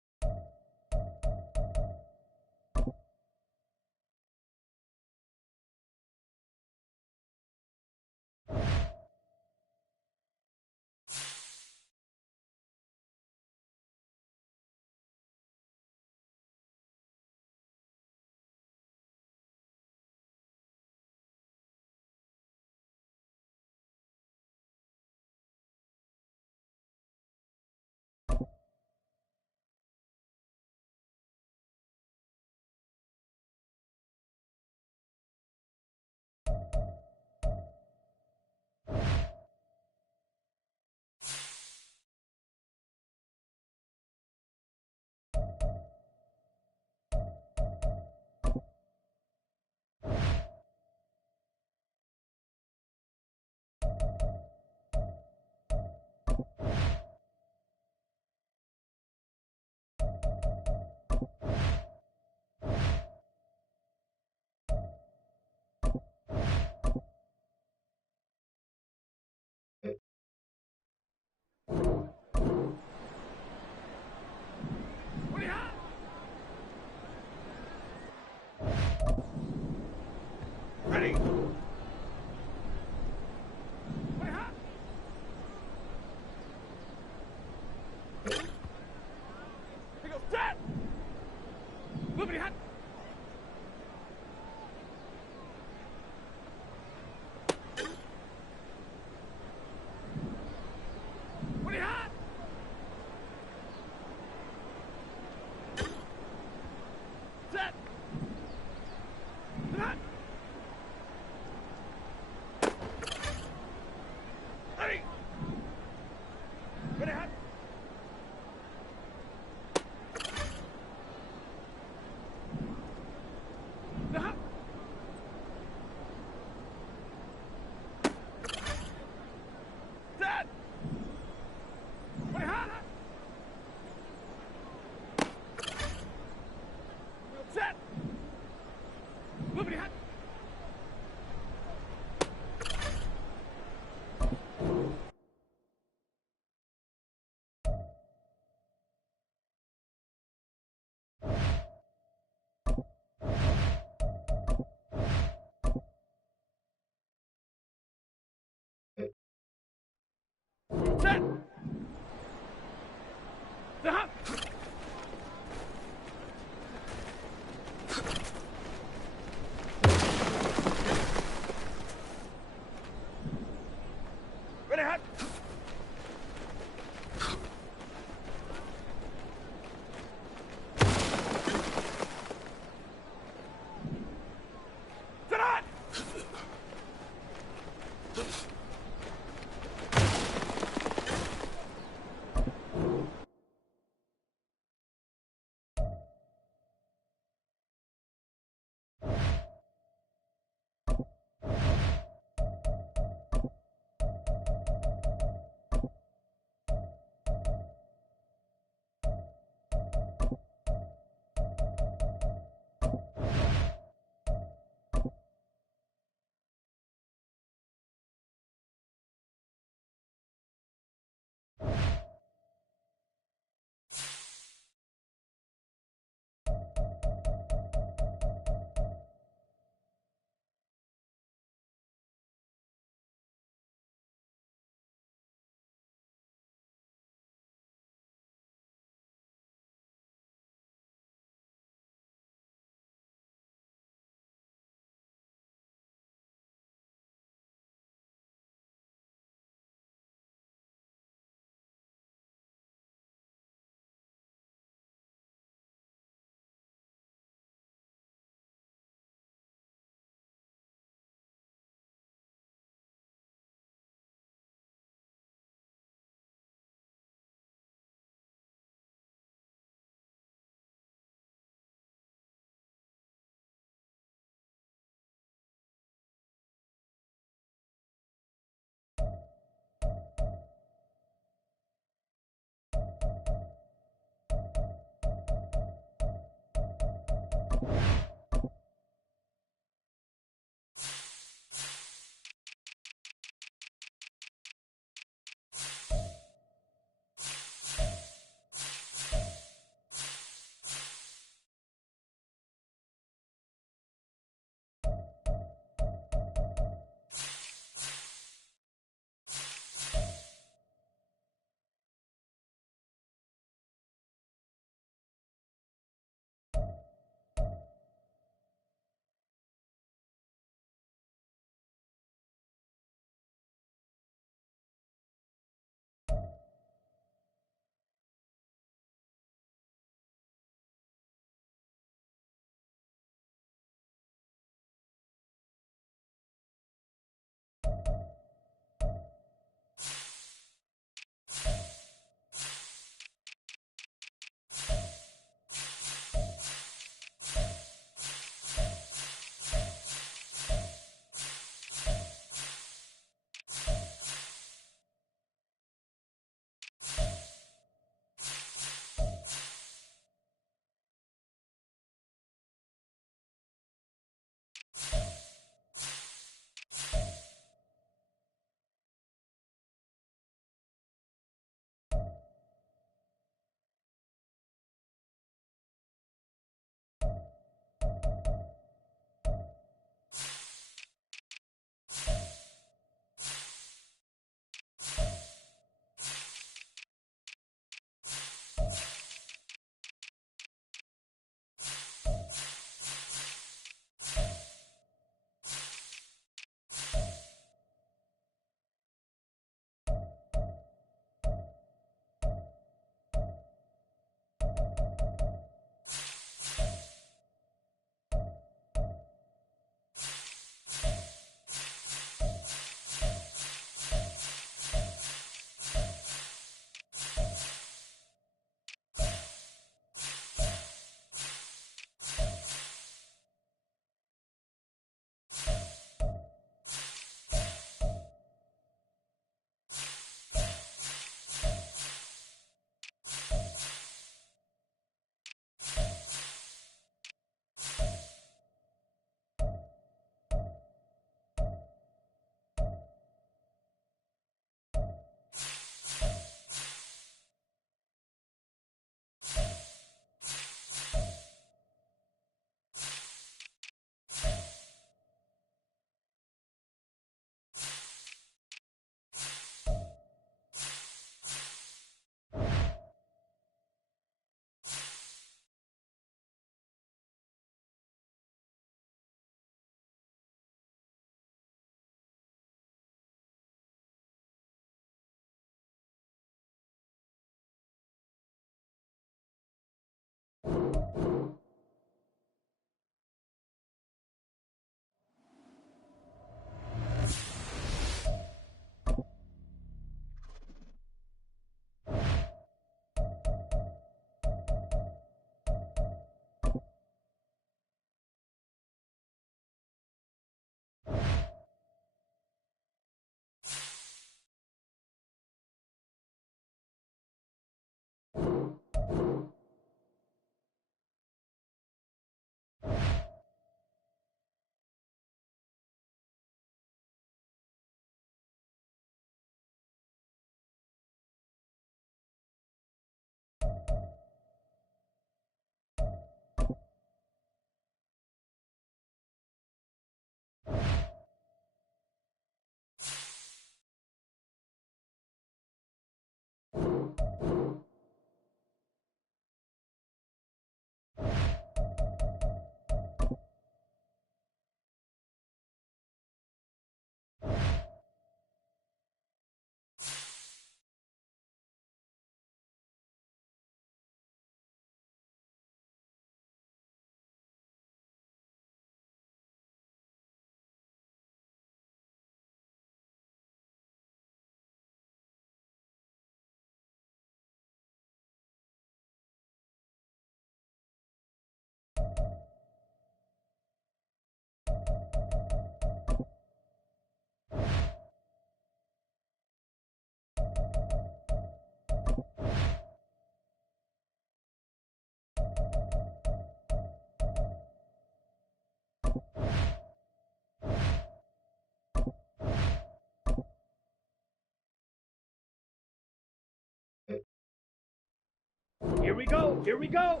Here we go. Here we go.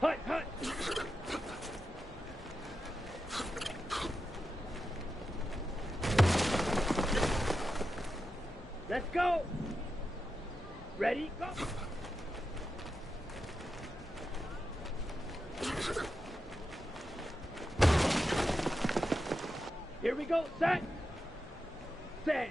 Hut, hut. Let's go. Ready, go. Here we go. Set. Set.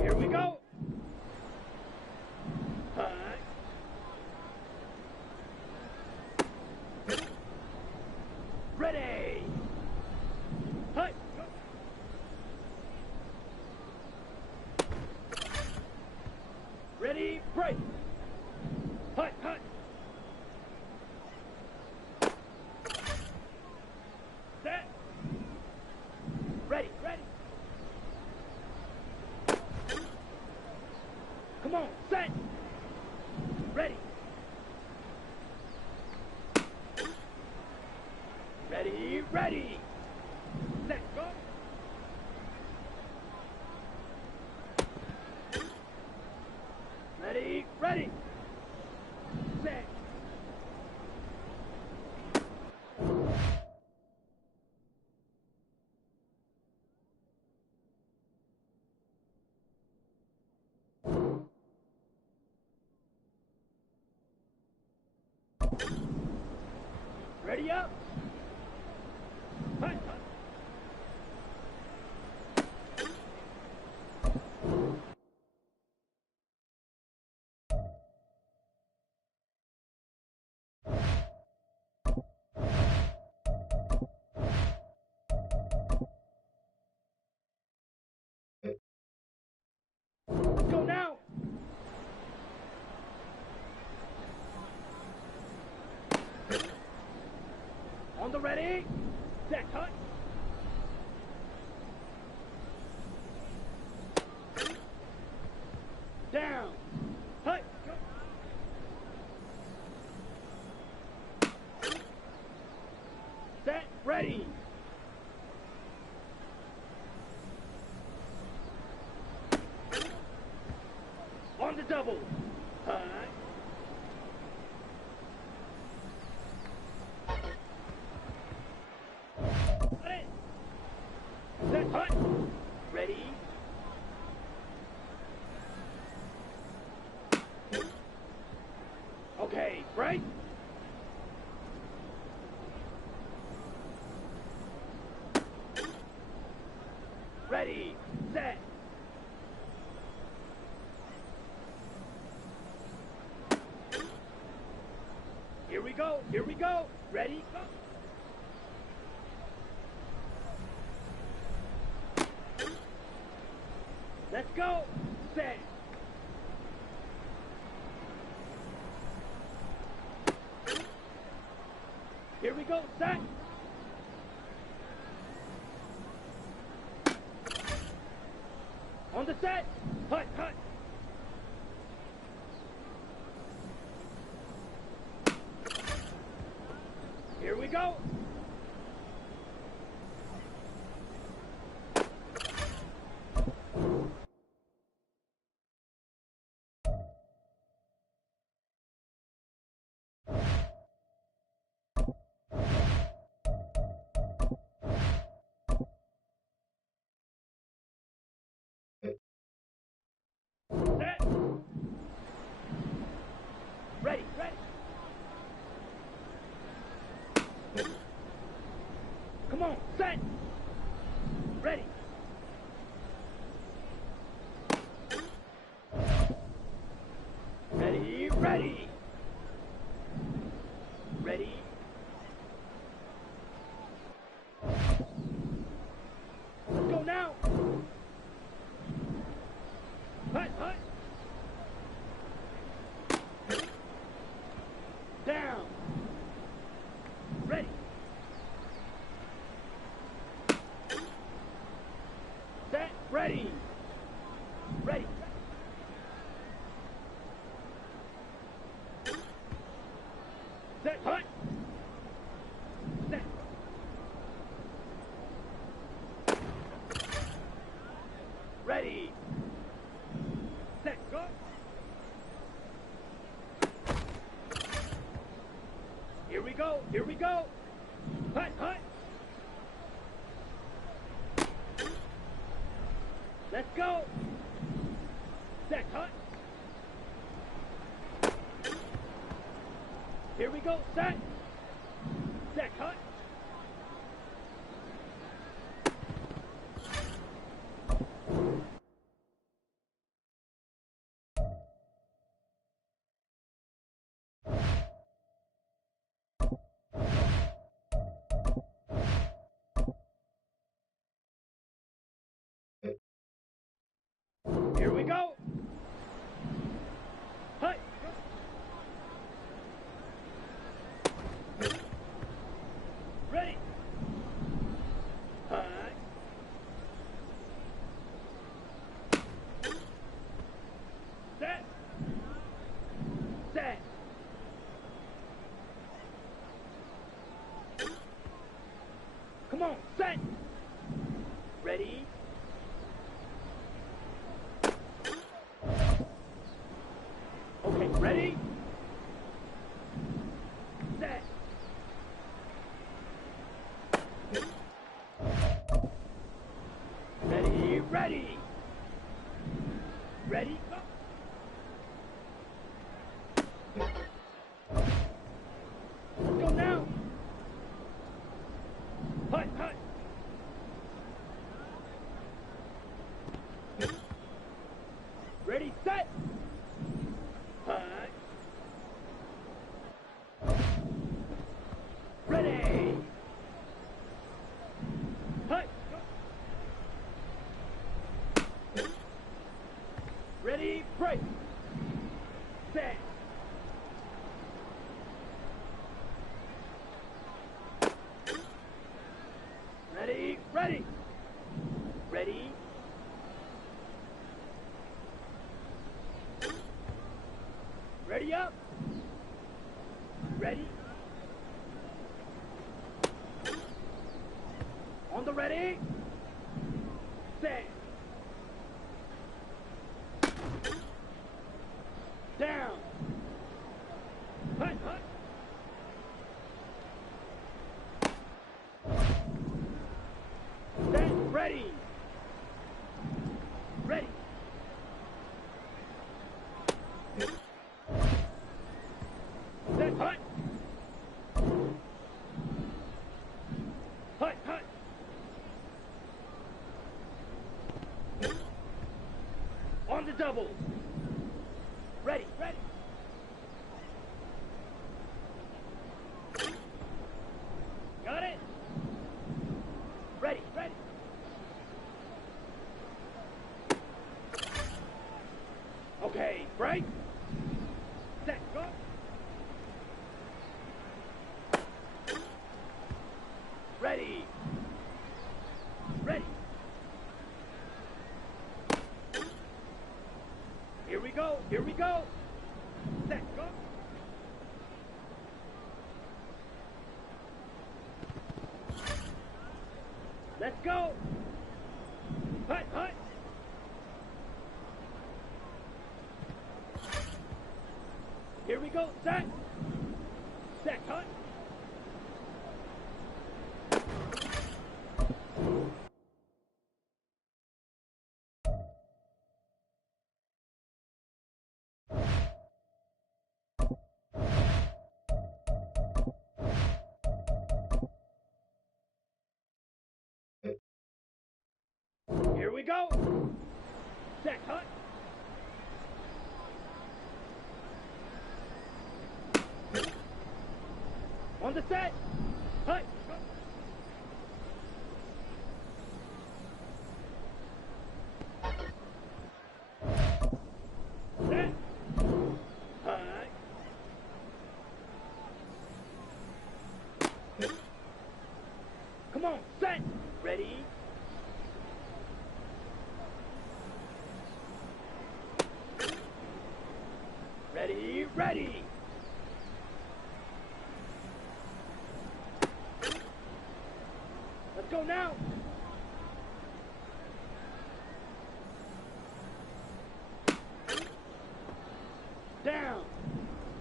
Here we go. Hut. Ready. Hut. Go. Ready, break. Hut, hut. Set. Ready, ready. Come on, set. Ready. Ready, ready. Set, go. Ready, ready. Set. Ready up. Hut, hut. Let's go now. On the ready. Set, hut. Down. Hut. Go. Set, ready. On the double. Hut. Set, hut. Ready. Okay, right. Ready, set. Here we go, here we go. Ready, go. Let's go. Set. Here we go. Set. On the set. Hut, hut. Here we go. Set. Ready, ready. Come on, set. Ready. Ready, ready. Ready. Let's go now. Hut, hut. Down. Ready. Here we go. Here we go. Hut, hut. Let's go. Set, hut. Here we go. Set. Set, hut. Here we go. Hut. Ready. Hut. Set. Set. Come on, set. Ready. Okay, ready? Set. Ready, ready. Ready, go. Let's go now. Hut, hut. Ready, set. Hut. Ready. Hut. Ready, break. Set. Ready, ready. Ready. Ready up. Ready. On the ready. Set. Down. Hut, hut. Set. Ready. Ready. Set. Hut. Hut, hut. On the double. Ready, ready. Got it? Ready, ready. Okay, break. Set, go. Ready. Ready. Here we go. Here we go. Set, go. Let's go. Hut, hut. Here we go. Set. Set, hut. Here we go. Set, hut. On the set. Hut. Go. Set. Hut. Come on, set. Ready. Ready, ready. Let's go now. Down.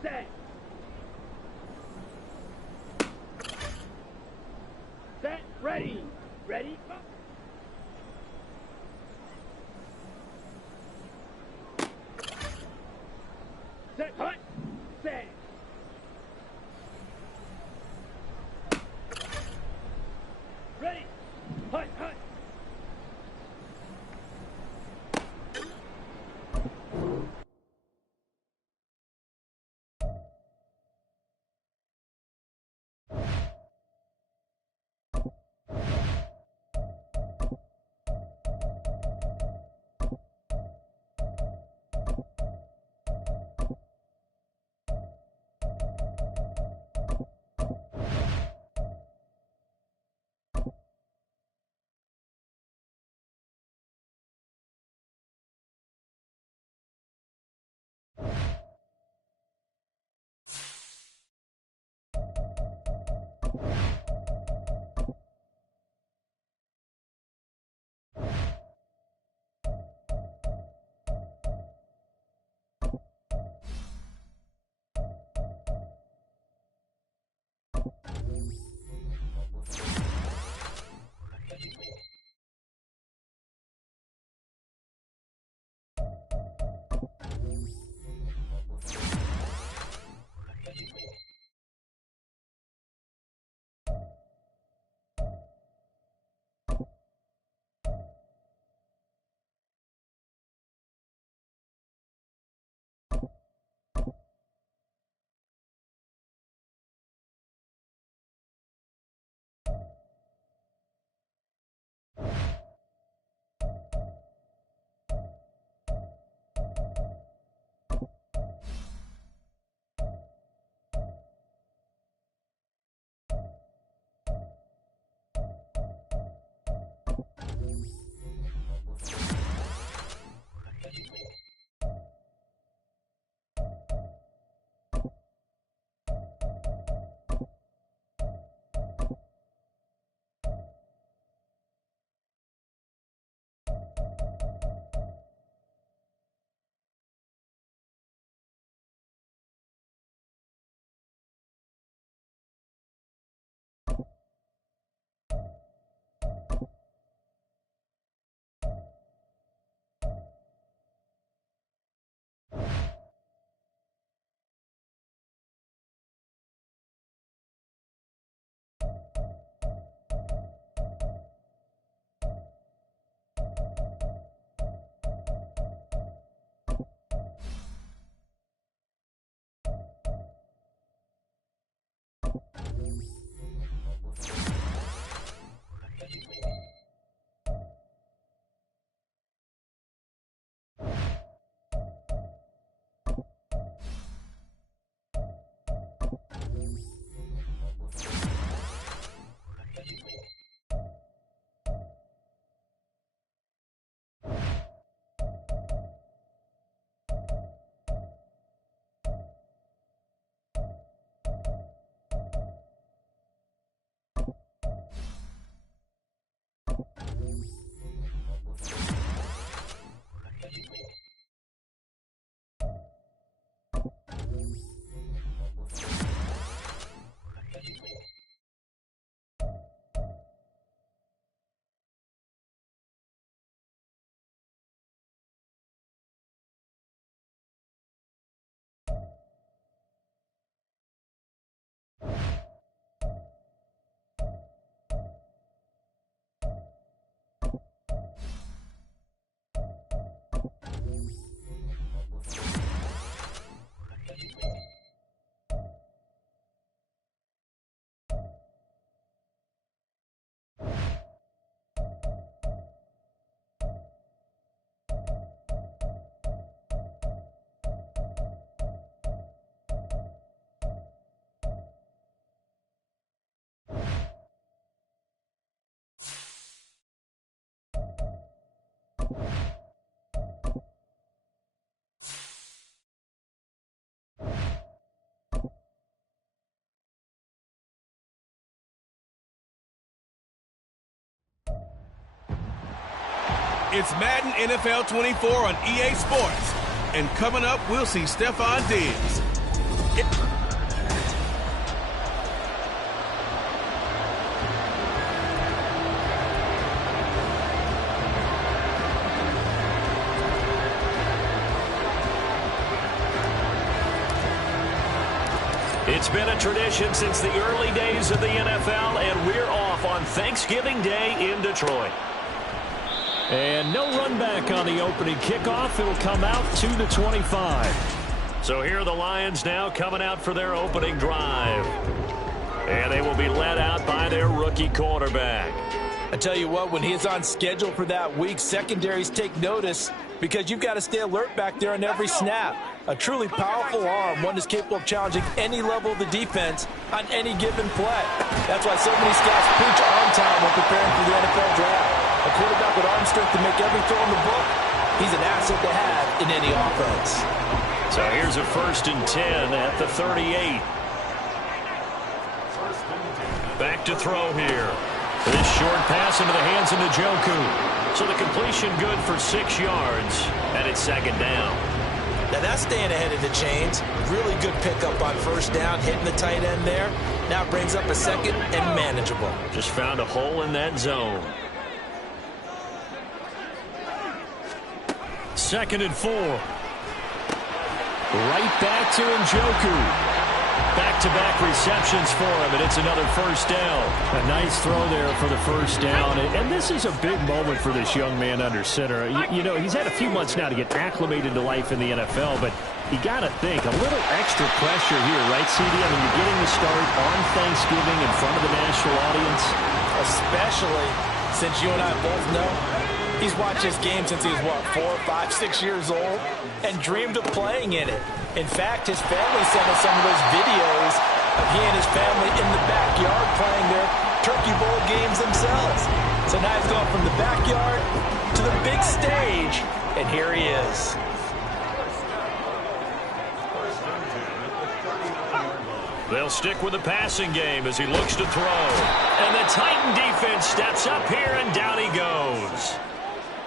Set. Ready? Set. Hut. Set. Ready. Hut. Hut. It's Madden NFL 24 on EA Sports. And coming up, we'll see Stephon Diggs. It's been a tradition since the early days of the NFL, and we're off on Thanksgiving Day in Detroit. And no run back on the opening kickoff. It'll come out to the 25. So here are the Lions now coming out for their opening drive. And they will be led out by their rookie quarterback. I tell you what, when he's on schedule for that week, secondaries take notice because you've got to stay alert back there on every snap. A truly powerful arm, one that's capable of challenging any level of the defense on any given play. That's why so many scouts preach arm time when preparing for the NFL draft. A quarterback with arm strength to make every throw in the book, he's an asset to have in any offense. So here's a 1st and 10 at the 38. Back to throw here. This short pass into the hands of Njoku. So the completion good for 6 yards, and it's 2nd down. Now that's staying ahead of the chains. Really good pickup on 1st down, hitting the tight end there. Now it brings up a 2nd and manageable. Just found a hole in that zone. 2nd and 4. Right back to Njoku. Back-to-back receptions for him, and it's another 1st down. A nice throw there for the 1st down. And this is a big moment for this young man under center. You know, he's had a few months now to get acclimated to life in the NFL, but you got to think, a little extra pressure here, right, CD? I mean, you're getting the start on Thanksgiving in front of the national audience. Especially since you and I both know he's watched this game since he was, what, 4, 5, 6 years old, and dreamed of playing in it. In fact, his family sent us some of those videos of he and his family in the backyard playing their Turkey Bowl games themselves. So now he's going from the backyard to the big stage, and here he is. They'll stick with the passing game as he looks to throw. And the Titan defense steps up here, and down he goes.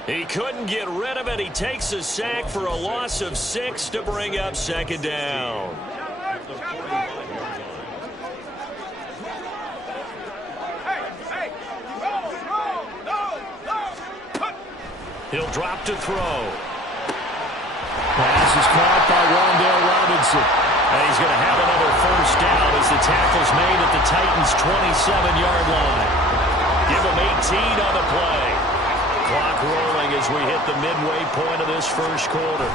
He couldn't get rid of it. He takes a sack for a loss of 6 to bring up 2nd down. He'll drop to throw. Pass is caught by Wan'Dale Robinson. And he's going to have another 1st down as the tackle's made at the Titans' 27-yard line. Give him 18 on the play. Clock rolling as we hit the midway point of this 1st quarter.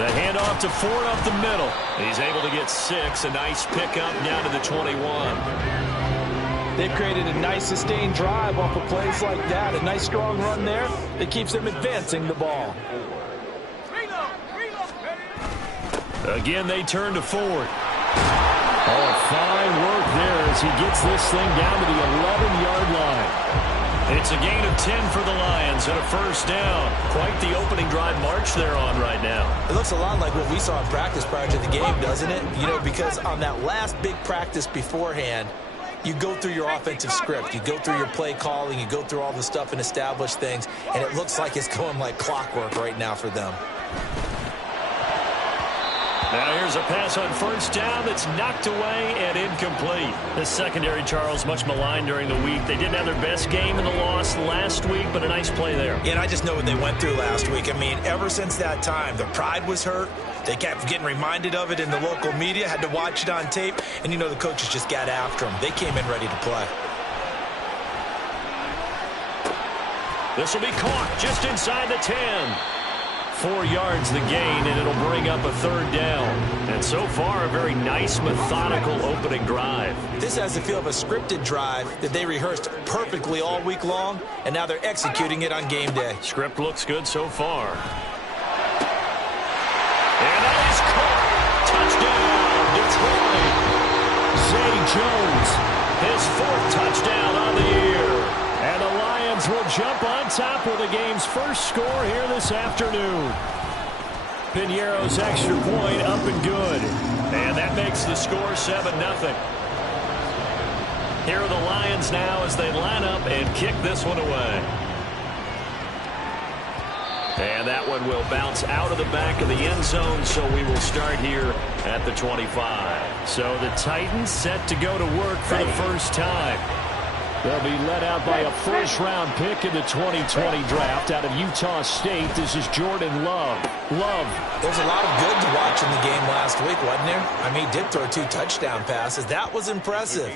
The handoff to Ford up the middle. He's able to get 6. A nice pickup down to the 21. They've created a nice sustained drive off of plays like that. A nice strong run there that keeps them advancing the ball. Again, they turn to Ford. Oh, fine work there as he gets this thing down to the 11-yard line. It's a gain of 10 for the Lions and a 1st down. Quite the opening drive march they're on right now. It looks a lot like what we saw in practice prior to the game, doesn't it? You know, because on that last big practice beforehand, you go through your offensive script. You go through your play calling. You go through all the stuff and establish things. And it looks like it's going like clockwork right now for them. Now here's a pass on 1st down that's knocked away and incomplete. This secondary, Charles, much maligned during the week. They didn't have their best game in the loss last week, but a nice play there. Yeah, and I just know what they went through last week. I mean, ever since that time, their pride was hurt. They kept getting reminded of it in the local media, had to watch it on tape, and you know the coaches just got after them. They came in ready to play. This will be caught just inside the 10. 4 yards the gain, and it'll bring up a 3rd down. And so far, a very nice, methodical opening drive. This has the feel of a scripted drive that they rehearsed perfectly all week long, and now they're executing it on game day. Script looks good so far. And that is caught. Touchdown, Detroit. Zay Jones, his 4th touchdown on the year. And the Lions will jump on top with the game's first score here this afternoon. Piñeiro's extra point up and good. And that makes the score 7-0. Here are the Lions now as they line up and kick this one away. And that one will bounce out of the back of the end zone, so we will start here at the 25. So the Titans set to go to work for the first time. They'll be led out by a first-round pick in the 2020 draft out of Utah State. This is Jordan Love. There's a lot of good to watch in the game last week, wasn't there? I mean, he did throw 2 touchdown passes. That was impressive.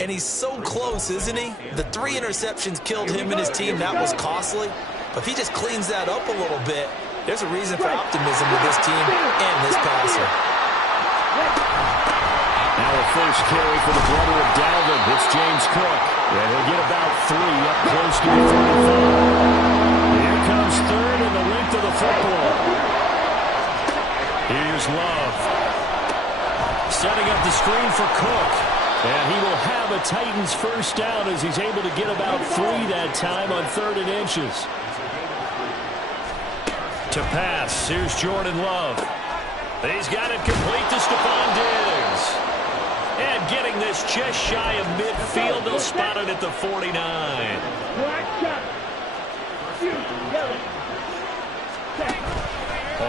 And he's so close, isn't he? The 3 interceptions killed him and his team. That was costly. But if he just cleans that up a little bit, there's a reason for optimism with this team and this passer. Now a first carry for the brother of Dalvin. It's James Cook. And he'll get about 3 up close to the 35. Here comes third and the length of the football. Here's Love. Setting up the screen for Cook. And he will have a Titans first down as he's able to get about 3 that time on 3rd and inches. To pass, here's Jordan Love. He's got it complete to Stephon Diggs. And getting this just shy of midfield, they'll spot it at the 49.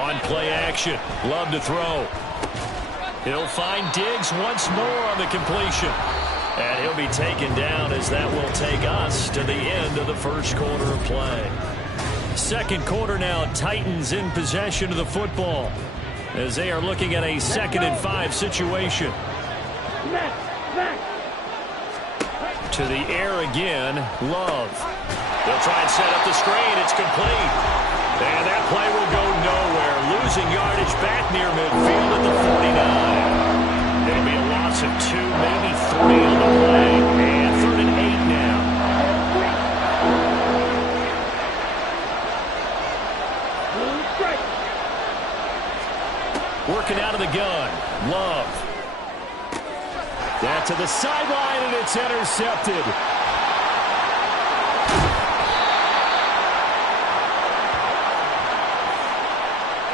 On play action, Love to throw. He'll find Diggs once more on the completion. And he'll be taken down as that will take us to the end of the first quarter of play. Second quarter now, Titans in possession of the football as they are looking at a 2nd and 5 situation. To the air again, Love. They'll try and set up the screen. It's complete. And that play will go nowhere. Losing yardage back near midfield at the 49. It'll be a loss of 2, maybe 3 on the play. And 3rd and 8 now. Working out of the gun. Love. That to the sideline, and it's intercepted.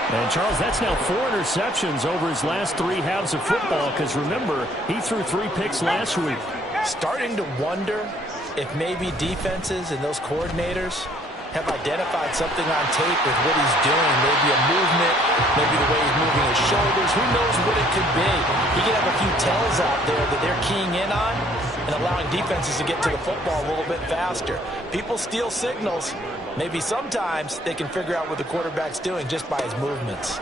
And, Charles, that's now 4 interceptions over his last 3 halves of football because, remember, he threw 3 picks last week. Starting to wonder if maybe defenses and those coordinators have identified something on tape with what he's doing. Maybe a movement, maybe the way he's moving his shoulders. Who knows what it could be? He could have a few tells out there that they're keying in on and allowing defenses to get to the football a little bit faster. People steal signals. Maybe sometimes they can figure out what the quarterback's doing just by his movements.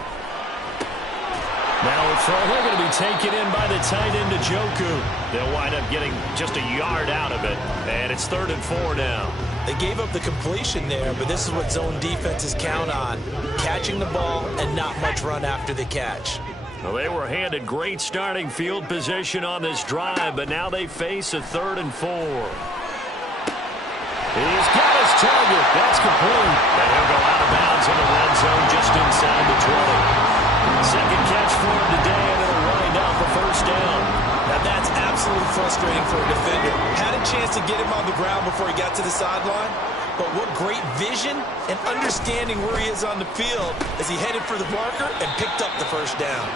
Now they're going to be taken in by the tight end Njoku. They'll wind up getting just a yard out of it. And it's 3rd and 4 now. They gave up the completion there, but this is what zone defenses count on. Catching the ball and not much run after the catch. Well, they were handed great starting field position on this drive, but now they face a 3rd and 4. He's got his target. That's complete. And he'll go out of bounds in the red zone just inside the 20. Second catch for him today, and it'll wind up a first down. Now that's absolutely frustrating for a defender. Had a chance to get him on the ground before he got to the sideline, but what great vision and understanding where he is on the field as he headed for the marker and picked up the first down.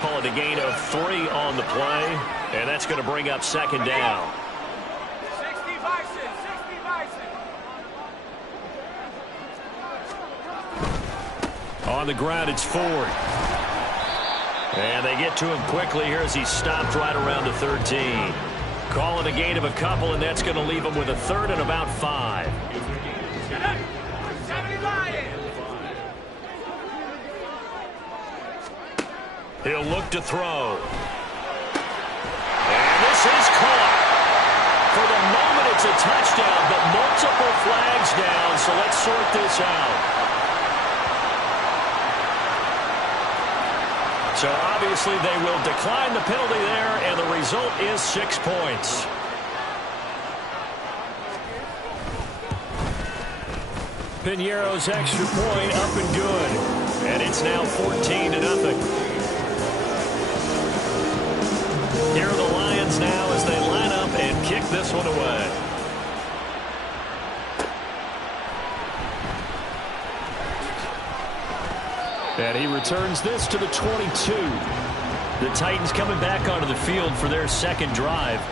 Call it a gain of 3 on the play, and that's going to bring up 2nd down. 60 Bison, 60 Bison. On the ground, it's Ford. And they get to him quickly here as he's stopped right around the 13. Call it a gain of a couple, and that's going to leave him with a 3rd and about 5. He'll look to throw. And this is caught. For the moment, it's a touchdown, but multiple flags down, so let's sort this out. So obviously they will decline the penalty there, and the result is 6 points. Piñeiro's extra point up and good. And it's now 14-0. Here are the Lions now as they line up and kick this one away. And he returns this to the 22. The Titans coming back onto the field for their 2nd drive.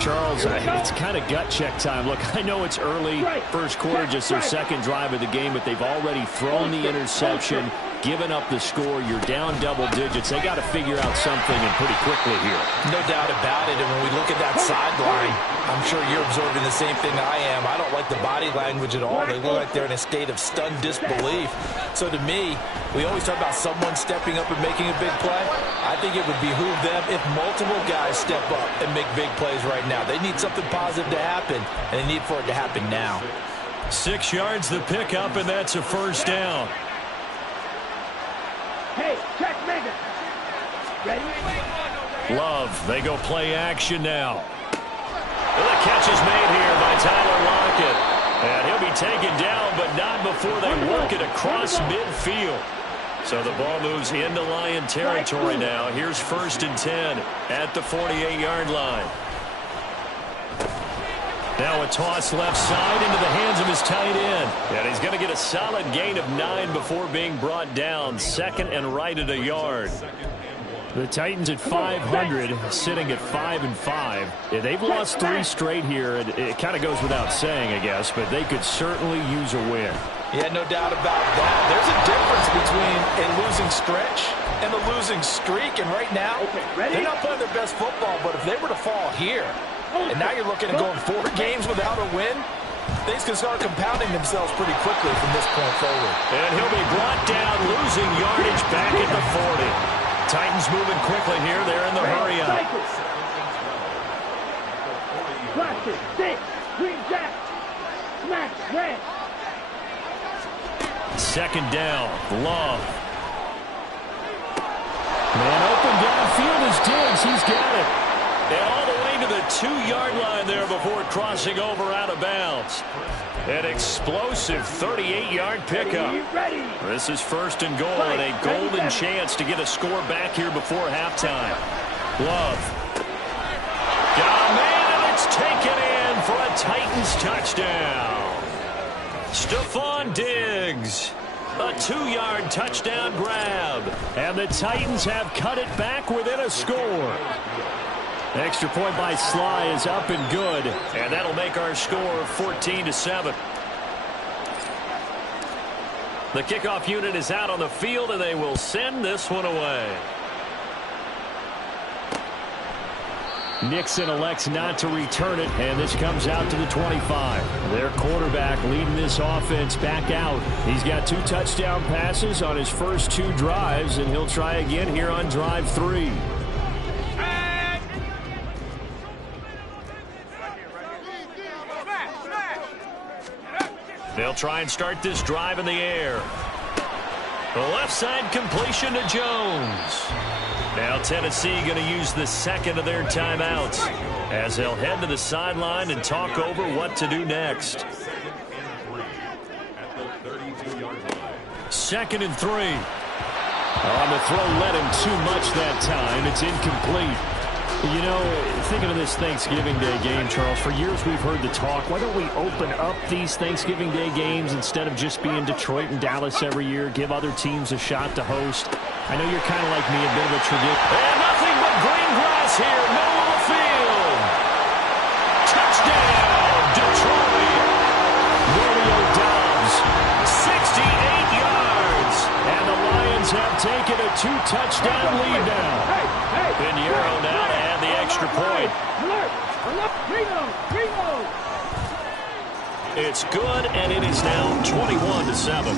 Charles, it's kind of gut check time. Look, I know it's early, first quarter, just their 2nd drive of the game, but they've already thrown the interception. given up the score. You're down double digits. They got to figure out something and pretty quickly here. No doubt about it. And when we look at that sideline, I'm sure you're observing the same thing I am. I don't like the body language at all. They look like they're in a state of stunned disbelief. So to me, we always talk about someone stepping up and making a big play. I think it would behoove them if multiple guys step up and make big plays right now. They need something positive to happen, and they need for it to happen now. 6 yards the pickup, and that's a first down. Hey, check Megan. Ready? Love, they go play action now. Well, the catch is made here by Tyler Lockett. And he'll be taken down, but not before they work it across midfield. So the ball moves into Lion territory now. Here's 1st and 10 at the 48-yard line. Now a toss left side into the hands of his tight end. And he's going to get a solid gain of 9 before being brought down. 2nd and right at a yard. The Titans at 500, sitting at 5-5. Yeah, they've lost 3 straight here. It kind of goes without saying, I guess, but they could certainly use a win. Yeah, no doubt about that. There's a difference between a losing stretch and a losing streak. And right now, they're not playing their best football. But if they were to fall here, and now you're looking at going 4 games without a win, things can start compounding themselves pretty quickly from this point forward. And he'll be brought down, losing yardage back at the 40. Titans moving quickly here. They're in the hurry up. Classic, 6, green jack, smash, red. 2nd down, Love. Man open downfield is Diggs. He's got it. And all the way to the 2-yard line there before crossing over out of bounds. An explosive 38-yard pickup. This is 1st and goal and a golden chance to get a score back here before halftime. Love. Got a man, and it's taken in for a Titans touchdown. Stephon Diggs. A 2-yard touchdown grab. And the Titans have cut it back within a score. Extra point by Sly is up and good, and that'll make our score 14-7. The kickoff unit is out on the field, and they will send this one away. Nixon elects not to return it, and this comes out to the 25. Their quarterback leading this offense back out. He's got 2 touchdown passes on his first 2 drives, and he'll try again here on drive 3. They'll try and start this drive in the air. The left side completion to Jones. Now Tennessee going to use the 2nd of their timeouts as they'll head to the sideline and talk over what to do next. 2nd and 3. On the throw led him too much that time. It's incomplete. You know, thinking of this Thanksgiving Day game, Charles, for years we've heard the talk, why don't we open up these Thanksgiving Day games instead of just being Detroit and Dallas every year, give other teams a shot to host? I know you're kind of like me, a bit of a tradition. And nothing but green grass here, middle of the field. Touchdown, Detroit. Romeo Doubs, 68 yards. And the Lions have taken a 2-touchdown lead now. Pinheiro now to add the extra point. It's good, and it is now 21-7.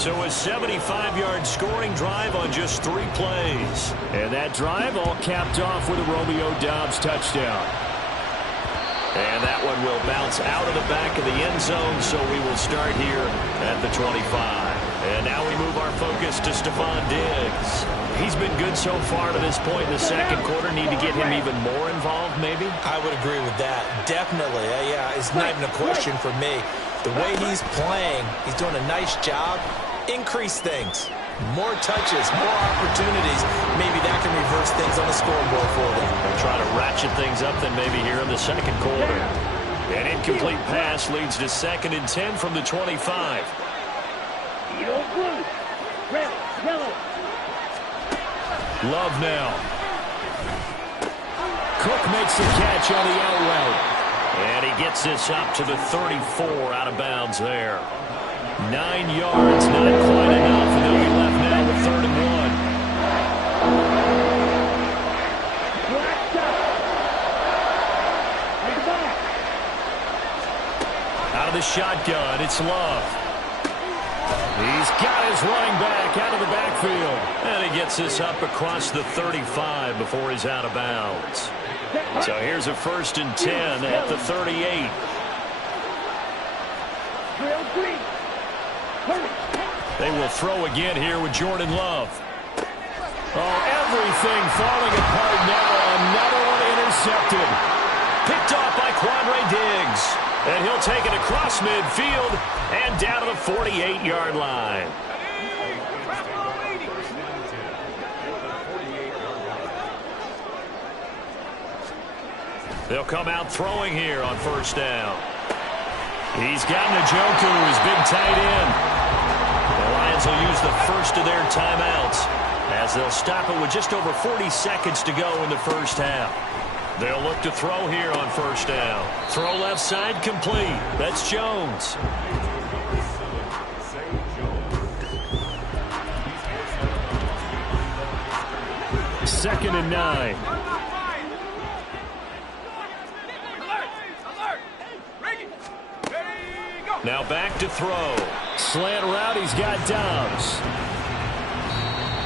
So a 75-yard scoring drive on just 3 plays. And that drive all capped off with a Romeo Doubs touchdown. And that one will bounce out of the back of the end zone, so we will start here at the 25. And now we move our focus to Stephon Diggs. He's been good so far to this point in the 2nd quarter. Need to get him even more involved, maybe? I would agree with that. Definitely. Yeah, it's not even a question for me. The way he's playing, he's doing a nice job. Increase things. More touches, more opportunities. Maybe that can reverse things on the scoreboard for them. They'll try to ratchet things up then maybe here in the 2nd quarter. An incomplete pass leads to 2nd and 10 from the 25. Love now. Cook makes the catch on the out route. And he gets this up to the 34 out of bounds there. 9 yards, not quite enough, and they'll be left now with 3rd and 1. Out of the shotgun, it's Love. He's got his running back out of the backfield. And he gets this up across the 35 before he's out of bounds. So here's a 1st and 10 at the 38. They will throw again here with Jordan Love. Oh, everything falling apart now. Another one intercepted. Picked off by Quandre Diggs. And he'll take it across midfield and down to the 48-yard line. They'll come out throwing here on 1st down. He's got Njoku, his big tight end. The Lions will use the first of their timeouts as they'll stop it with just over 40 seconds to go in the 1st half. They'll look to throw here on 1st down. Throw left side complete. That's Jones. Second and 9. Now back to throw. Slant route, he's got Dobbs.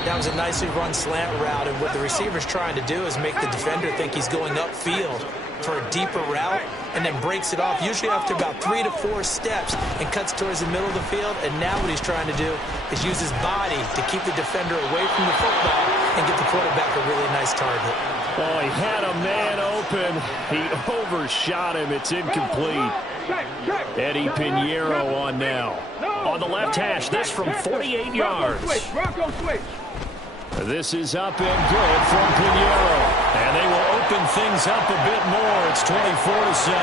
That was a nicely run slant route, and what the receiver's trying to do is make the defender think he's going upfield for a deeper route and then breaks it off, usually after about 3 to 4 steps, and cuts towards the middle of the field. And now what he's trying to do is use his body to keep the defender away from the football and get the quarterback a really nice target. Oh, he had a man open. He overshot him. It's incomplete. Eddie Pinheiro on now. On the left hash, this from 48 yards. This is up and good from Pinheiro. And they will open things up a bit more. It's 24-7.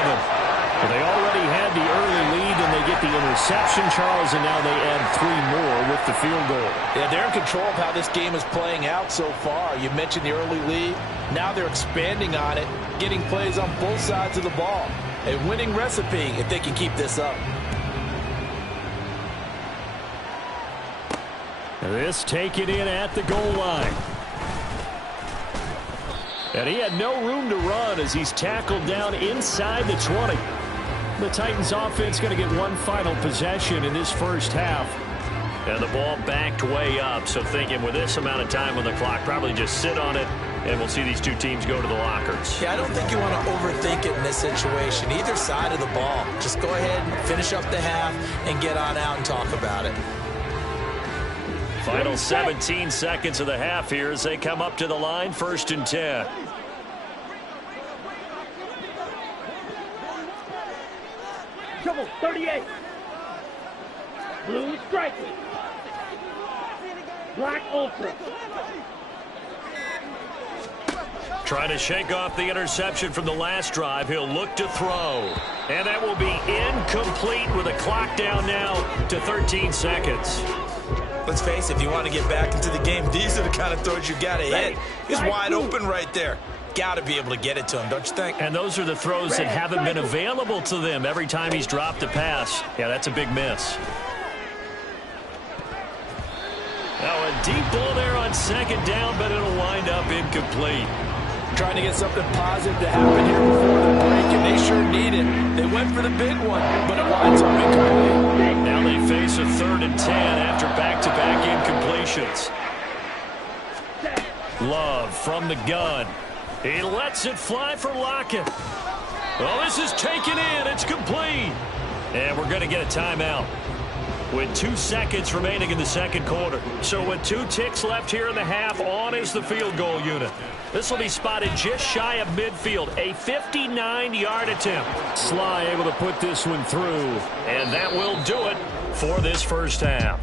They already had the early lead, and they get the interception, Charles, and now they add 3 more with the field goal. Yeah, they're in control of how this game is playing out so far. You mentioned the early lead. Now they're expanding on it, getting plays on both sides of the ball. A winning recipe if they can keep this up. This taken in at the goal line. And he had no room to run as he's tackled down inside the 20. The Titans offense going to get one final possession in this 1st half. And the ball backed way up, so thinking with this amount of time on the clock, probably just sit on it, and we'll see these two teams go to the lockers. Yeah, I don't think you want to overthink it in this situation, either side of the ball. Just go ahead and finish up the half and get on out and talk about it. Final 17 seconds of the half here as they come up to the line, 1st and 10. Trouble, 38. Blue striker. Black ultra. Trying to shake off the interception from the last drive. He'll look to throw. And that will be incomplete with a clock down now to 13 seconds. Let's face it, if you want to get back into the game, these are the kind of throws you got to hit. He's wide open right there. Got to be able to get it to him, don't you think? And those are the throws that haven't been available to them every time he's dropped a pass. Yeah, that's a big miss. Now a deep ball there on 2nd down, but it'll wind up incomplete. Trying to get something positive to happen here before the break, and they sure need it. They went for the big one, but it winds up incomplete. Now they face a 3rd and 10 after back-to-back incompletions. Love from the gun. He lets it fly for Lockett. Well, this is taken in. It's complete. And we're going to get a timeout with 2 seconds remaining in the 2nd quarter. So with 2 ticks left here in the half, on is the field goal unit. This will be spotted just shy of midfield. A 59-yard attempt. Sly able to put this one through. And that will do it for this 1st half.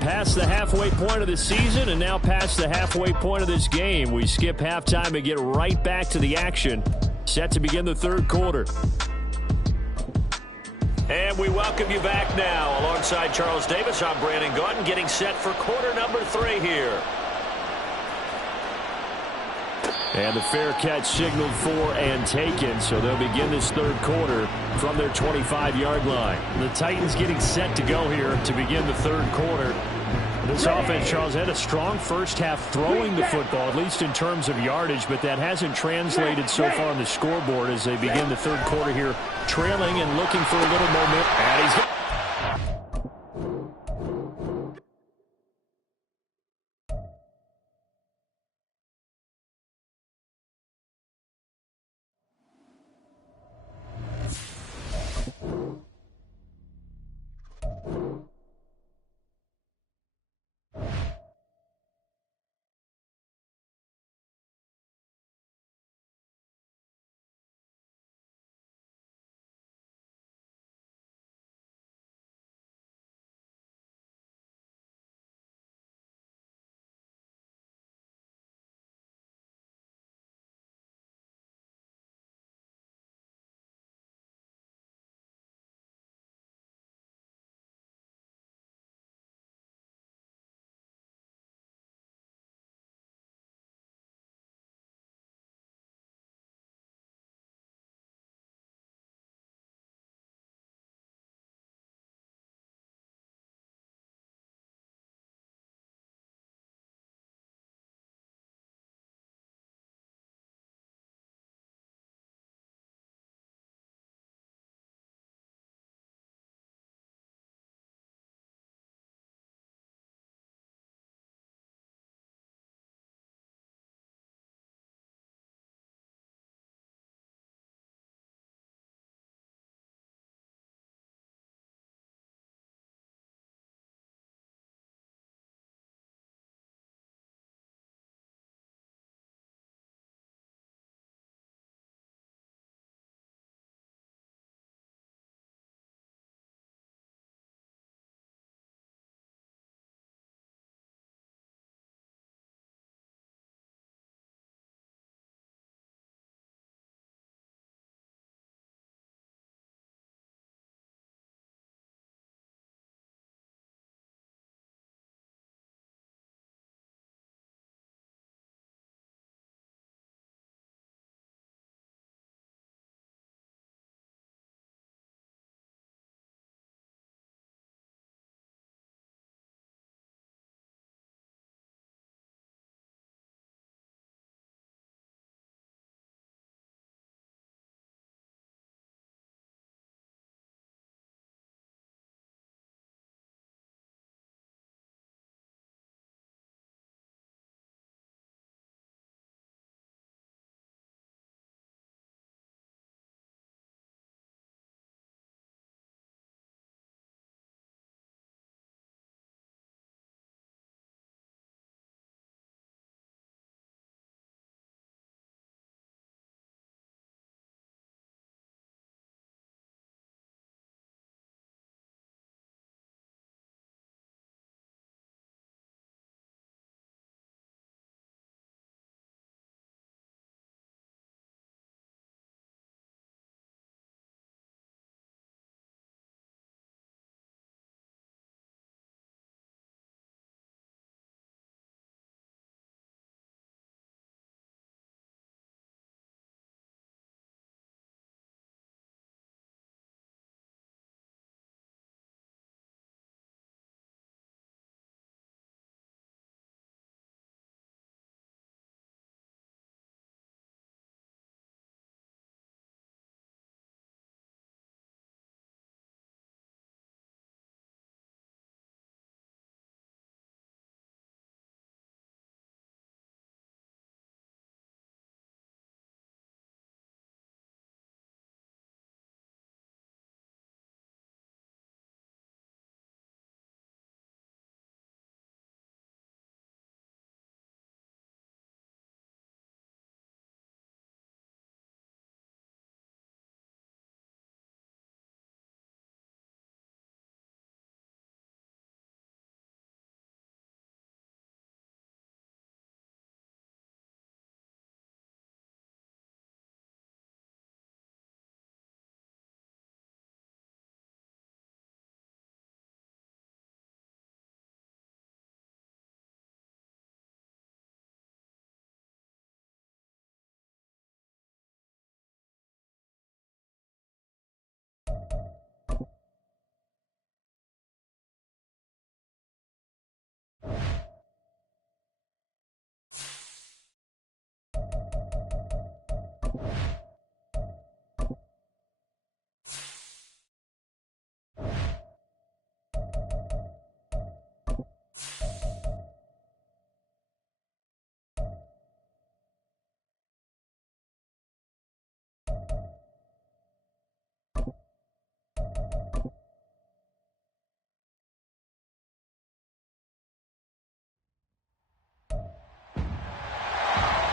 Past the halfway point of the season and now past the halfway point of this game. We skip halftime and get right back to the action. Set to begin the 3rd quarter. And we welcome you back now. Alongside Charles Davis, I'm Brandon Gaudin, getting set for quarter number 3 here. And the fair catch signaled for and taken, so they'll begin this third quarter from their 25-yard line. The Titans getting set to go here to begin the third quarter. This offense, Charles, had a strong first half throwing the football, at least in terms of yardage, but that hasn't translated so far on the scoreboard as they begin the third quarter here, trailing and looking for a little moment. And he's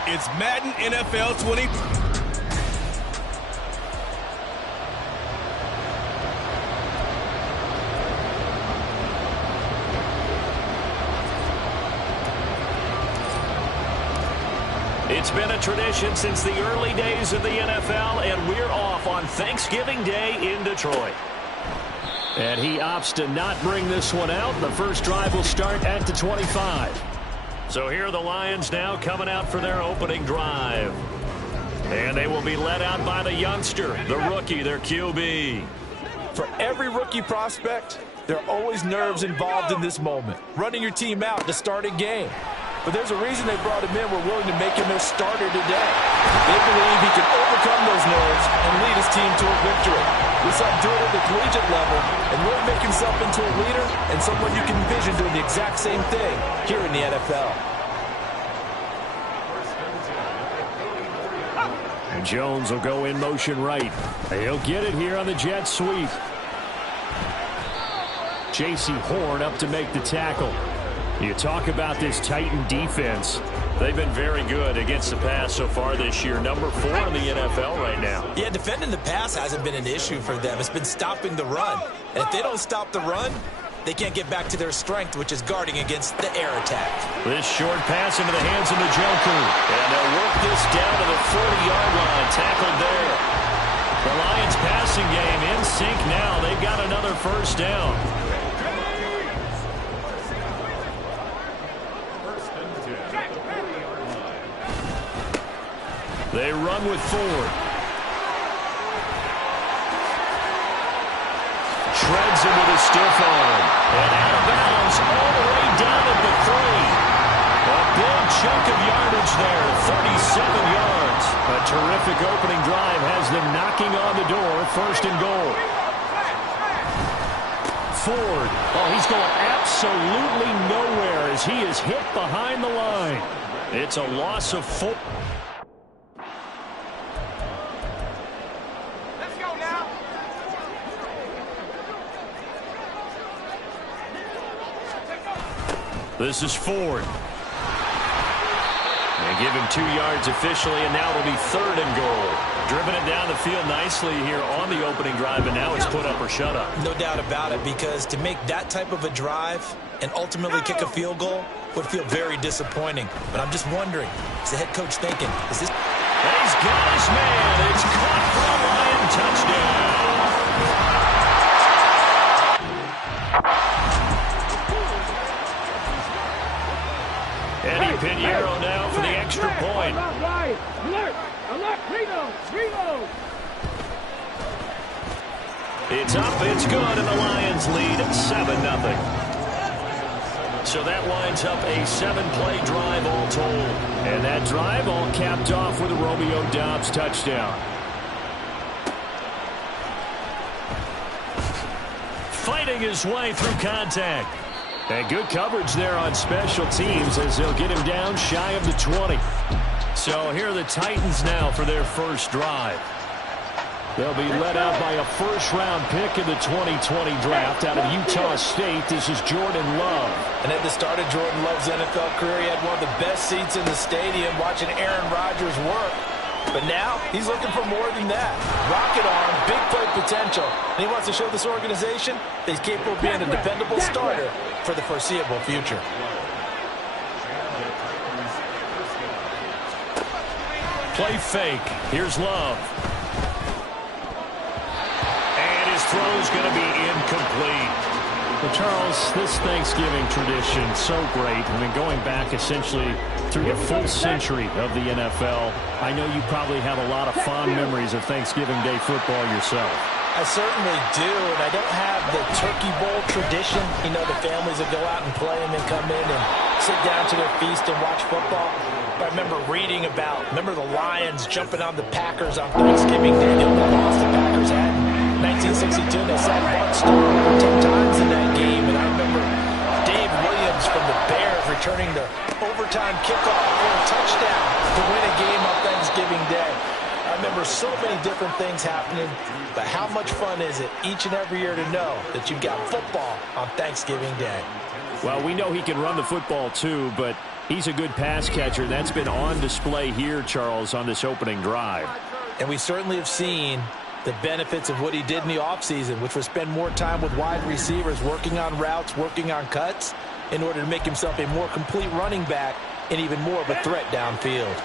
It's Madden NFL 20. It's been a tradition since the early days of the NFL, and we're off on Thanksgiving Day in Detroit. And he opts to not bring this one out. The first drive will start at the 25. So here are the Lions now coming out for their opening drive. And they will be led out by the youngster, the rookie, their QB. For every rookie prospect, there are always nerves involved in this moment. Running your team out to start a game. But there's a reason they brought him in. We're willing to make him their starter today. They believe he can overcome those nerves and lead his team to a victory. We saw him do it at the collegiate level and really make himself into a leader and someone you can envision doing the exact same thing here in the NFL. And Jones will go in motion right. He'll get it here on the jet sweep. J.C. Horn up to make the tackle. You talk about this Titan defense. They've been very good against the pass so far this year. Number 4 in the NFL right now. Yeah, defending the pass hasn't been an issue for them. It's been stopping the run. And if they don't stop the run, they can't get back to their strength, which is guarding against the air attack. This short pass into the hands of the Joker. And they'll work this down to the 40-yard line. Tackled there. The Lions passing game in sync now. They've got another first down. They run with Ford. Shreds him with a stiff arm. And out of bounds all the way down at the 3. A big chunk of yardage there, 37 yards. A terrific opening drive has them knocking on the door, first and goal. Ford, oh, he's going absolutely nowhere as he is hit behind the line. It's a loss of 4. This is Ford. They give him 2 yards officially, and now it'll be third and goal. Driven it down the field nicely here on the opening drive, and now it's put up or shut up. No doubt about it, because to make that type of a drive and ultimately kick a field goal would feel very disappointing. But I'm just wondering, is the head coach thinking, is this... And he's got his man. It's caught for a Lion touchdown. Eddie Pinheiro now for the extra point. It's up, it's good, and the Lions lead 7-0. So that winds up a 7-play drive all told. And that drive all capped off with a Romeo Doubs touchdown. Fighting his way through contact. And good coverage there on special teams as they'll get him down shy of the 20. So here are the Titans now for their first drive. They'll be led out by a first-round pick in the 2020 draft out of Utah State. This is Jordan Love. And at the start of Jordan Love's NFL career, he had one of the best seats in the stadium watching Aaron Rodgers work. But now he's looking for more than that. Rocket arm, big play potential. And he wants to show this organization that he's capable of being a dependable starter for the foreseeable future. Play fake. Here's Love. And his throw's going to be incomplete. Well, Charles, this Thanksgiving tradition, so great. I mean, going back essentially through a full century of the NFL, I know you probably have a lot of fond memories of Thanksgiving Day football yourself. I certainly do, and I don't have the Turkey Bowl tradition. You know, the families that go out and play and then come in and sit down to their feast and watch football. I remember reading about, the Lions jumping on the Packers on Thanksgiving Day. The only loss the Packers had in 1962. They sacked Mark Starr 10 times in that game. And I remember Dave Williams from the Bears returning the overtime kickoff for a touchdown to win a game on Thanksgiving Day. I remember so many different things happening, but how much fun is it each and every year to know that you've got football on Thanksgiving Day? Well, we know he can run the football too, but he's a good pass catcher. That's been on display here, Charles, on this opening drive. And we certainly have seen the benefits of what he did in the offseason, which was spend more time with wide receivers, working on routes, working on cuts, in order to make himself a more complete running back and even more of a threat downfield.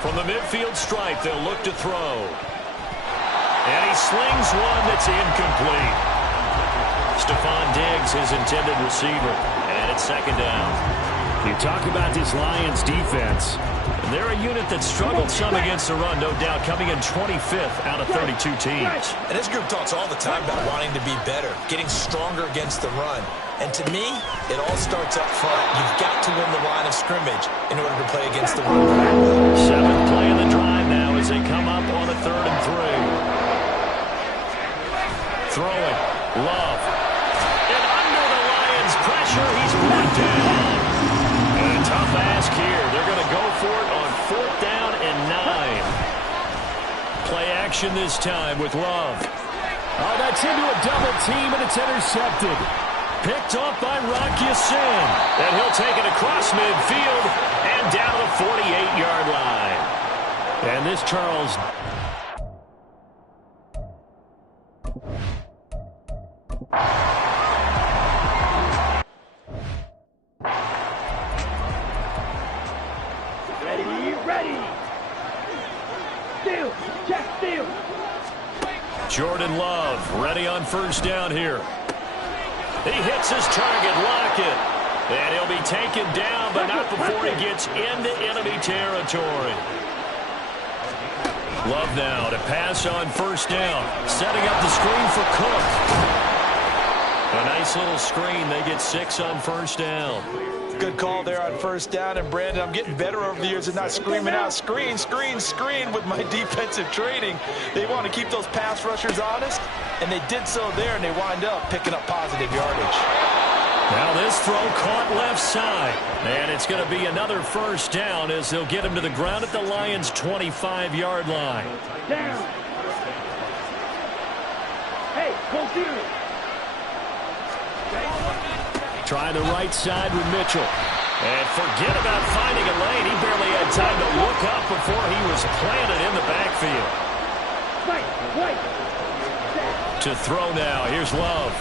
From the midfield stripe, they'll look to throw. And he slings one that's incomplete. Stephon Diggs, his intended receiver. And it's second down. You talk about this Lions defense. They're a unit that struggled some against the run, no doubt, coming in 25th out of 32 teams. And this group talks all the time about wanting to be better, getting stronger against the run. And to me, it all starts up front. You've got to win the line of scrimmage in order to play against the run. Seventh play of the drive now as they come up on a 3rd and 3. Throwing. Love. And under the Lions' pressure, he's brought down. And a tough ask here. They're going to go for it on 4th down and 9. Play action this time with Love. Oh, that's into a double team, and it's intercepted. Picked off by Rock Ya-Sin. And he'll take it across midfield and down to the 48-yard line. And this, Charles... Ready. Steal. Check steal. Jordan Love ready on 1st down here. He hits his target, Lockett. And he'll be taken down, but not before he gets into enemy territory. Love now to pass on 1st down. Setting up the screen for Cook. A nice little screen. They get 6 on 1st down. Good call there on 1st down. And, Brandon, I'm getting better over the years and not screaming out, screen with my defensive training. They want to keep those pass rushers honest, and they did so there, and they wind up picking up positive yardage. Now this throw caught left side. And it's going to be another 1st down as they'll get him to the ground at the Lions' 25-yard line. Down. Hey, go serious. Try the right side with Mitchell. And forget about finding a lane. He barely had time to look up before he was planted in the backfield. Right. To throw now. Here's Love.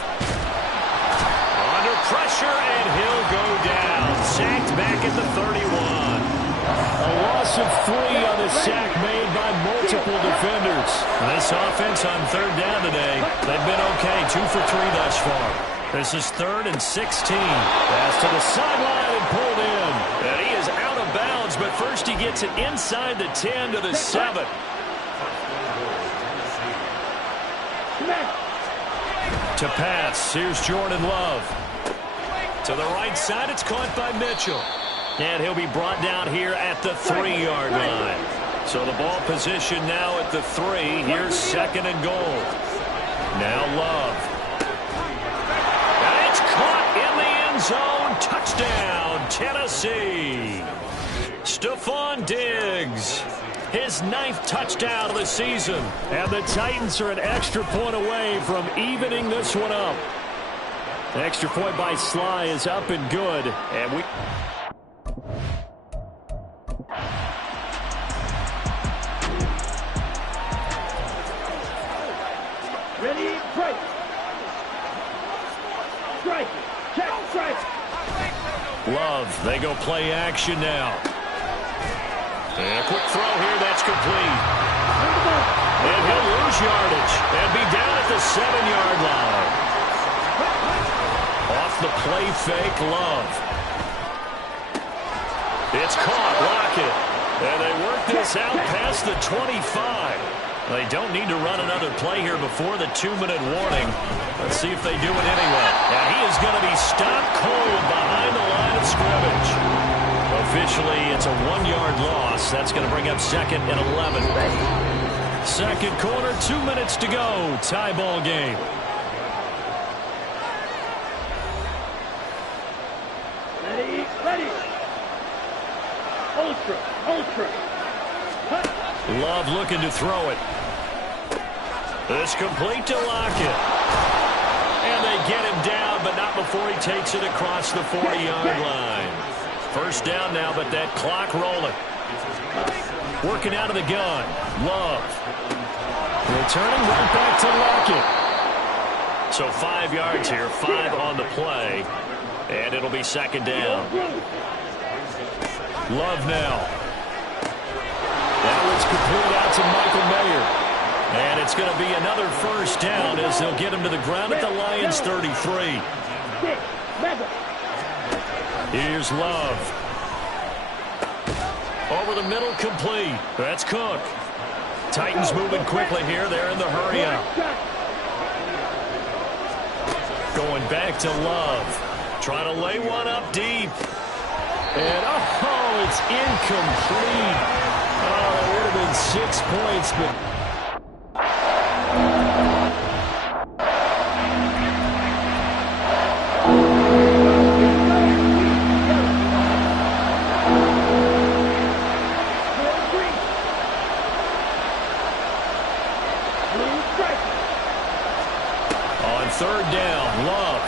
Under pressure, and he'll go down. Sacked back at the 31. A loss of 3 on the sack made by multiple defenders. This offense on 3rd down today, they've been okay. 2 for 3 thus far. This is 3rd and 16. Pass to the sideline and pulled in. And he is out of bounds, but first he gets it inside the 10 to the 7. To pass, here's Jordan Love. To the right side, it's caught by Mitchell. And he'll be brought down here at the 3-yard line. So the ball position now at the 3. Here's 2nd and goal. Now Love. Caught in the end zone. Touchdown, Tennessee. Stephon Diggs. His 9th touchdown of the season. And the Titans are an extra point away from evening this one up. The extra point by Sly is up and good. And we... Ready, break. Strike. Check, strike. Love, they go play action now. And a quick throw here, that's complete. And he'll lose yardage and be down at the 7-yard line. Off the play fake, Love. It's caught, Lockett. And they work this out past the 25. They don't need to run another play here before the 2-minute warning. Let's see if they do it anyway. And he is going to be stopped cold behind the line of scrimmage. Officially, it's a 1-yard loss. That's going to bring up 2nd and 11. Second quarter, 2 minutes to go. Tie ball game. Ready. Ultra. Love looking to throw it. It's complete to Lockett. And they get him down, but not before he takes it across the 40-yard line. First down now, but that clock rolling. Working out of the gun. Love. Returning right back to Lockett. So 5 yards here, 5 on the play. And it'll be second down. Love now. That one's complete out to Michael Mayer. And it's going to be another first down as they'll get him to the ground at the Lions' 33. Here's Love. Over the middle, complete. That's Cook. Titans moving quickly here. They're in the hurry up. Going back to Love. Trying to lay one up deep. And, oh, it's incomplete. Oh, that would have been 6 points, but... On third down, Love.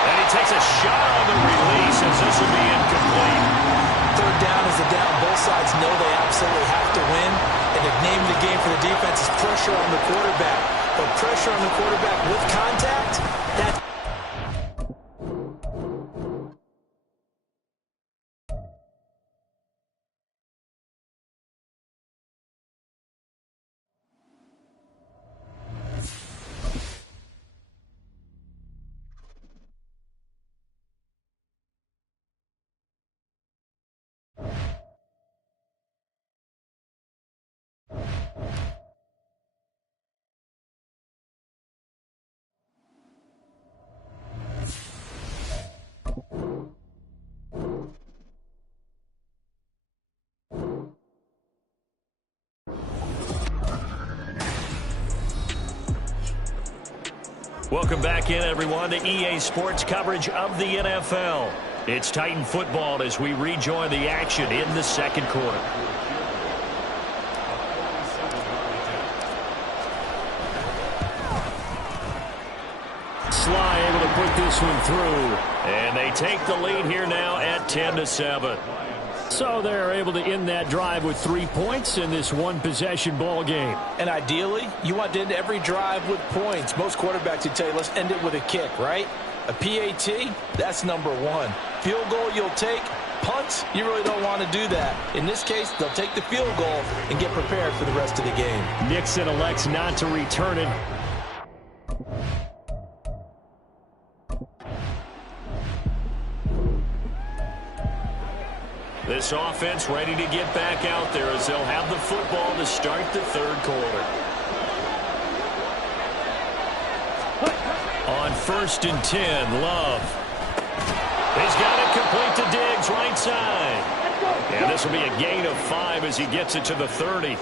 And he takes a shot on the release as this will be incomplete. Third down is a down. Both sides know they absolutely have to win. And the name of the game for the defense is pressure on the quarterback. But pressure on the quarterback with contact, that's... Welcome back in, everyone, to EA Sports coverage of the NFL. It's Titan football as we rejoin the action in the second quarter. Sly able to put this one through. And they take the lead here now at 10-7. So they're able to end that drive with 3 points in this one-possession ball game. And ideally, you want to end every drive with points. Most quarterbacks would tell you, let's end it with a kick, right? A PAT, that's number one. Field goal you'll take. Punts, you really don't want to do that. In this case, they'll take the field goal and get prepared for the rest of the game. Nixon elects not to return it. This offense ready to get back out there as they'll have the football to start the third quarter. On 1st and 10, Love. He's got it complete to Diggs, right side. And this will be a gain of 5 as he gets it to the 30.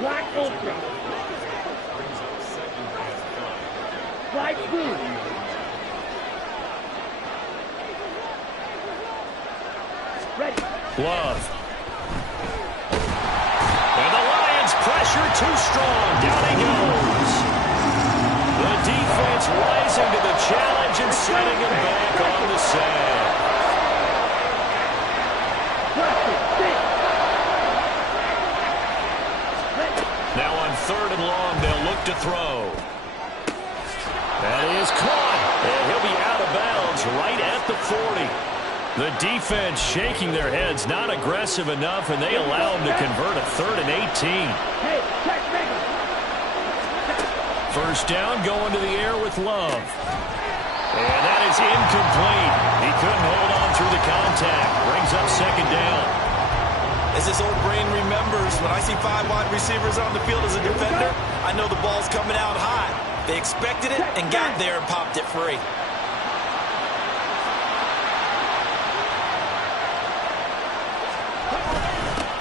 Black ultra. Black blue. Ready. Love. And the Lions pressure too strong. Down he goes. The defense rising to the challenge and setting him back on the sack. Now on 3rd and long, they'll look to throw. That is caught. And he'll be out of bounds right at the 40. The defense shaking their heads, not aggressive enough, and they allow him to convert a 3rd and 18. First down, going to the air with Love. And that is incomplete. He couldn't hold on through the contact. Brings up 2nd down. As this old brain remembers, when I see 5 wide receivers on the field as a defender, I know the ball's coming out high. They expected it and got there and popped it free.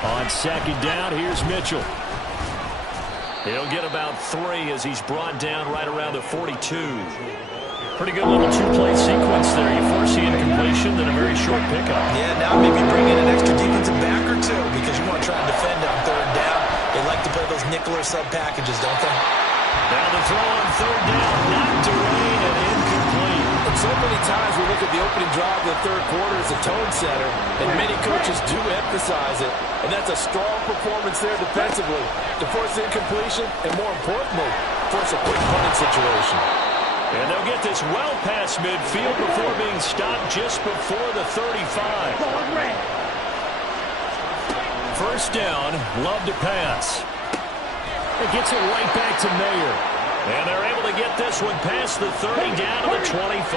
On second down, here's Mitchell. He'll get about 3 as he's brought down right around the 42. Pretty good little 2-play sequence there. You force the incompletion, then a very short pickup. Yeah, now maybe bring in an extra defensive back or 2 because you want to try and defend on 3rd down. They like to play those nickel or sub packages, don't they? Now the throw on 3rd down, knocked away and incomplete. And so many times we look at the opening drive of the 3rd quarter as a tone setter, and many coaches do emphasize it. And that's a strong performance there defensively to force the incompletion and, more importantly, force a quick punting situation. And they'll get this well past midfield before being stopped just before the 35. First down, Love to pass. It gets it right back to Mayer. And they're able to get this one past the 30 down to the 25.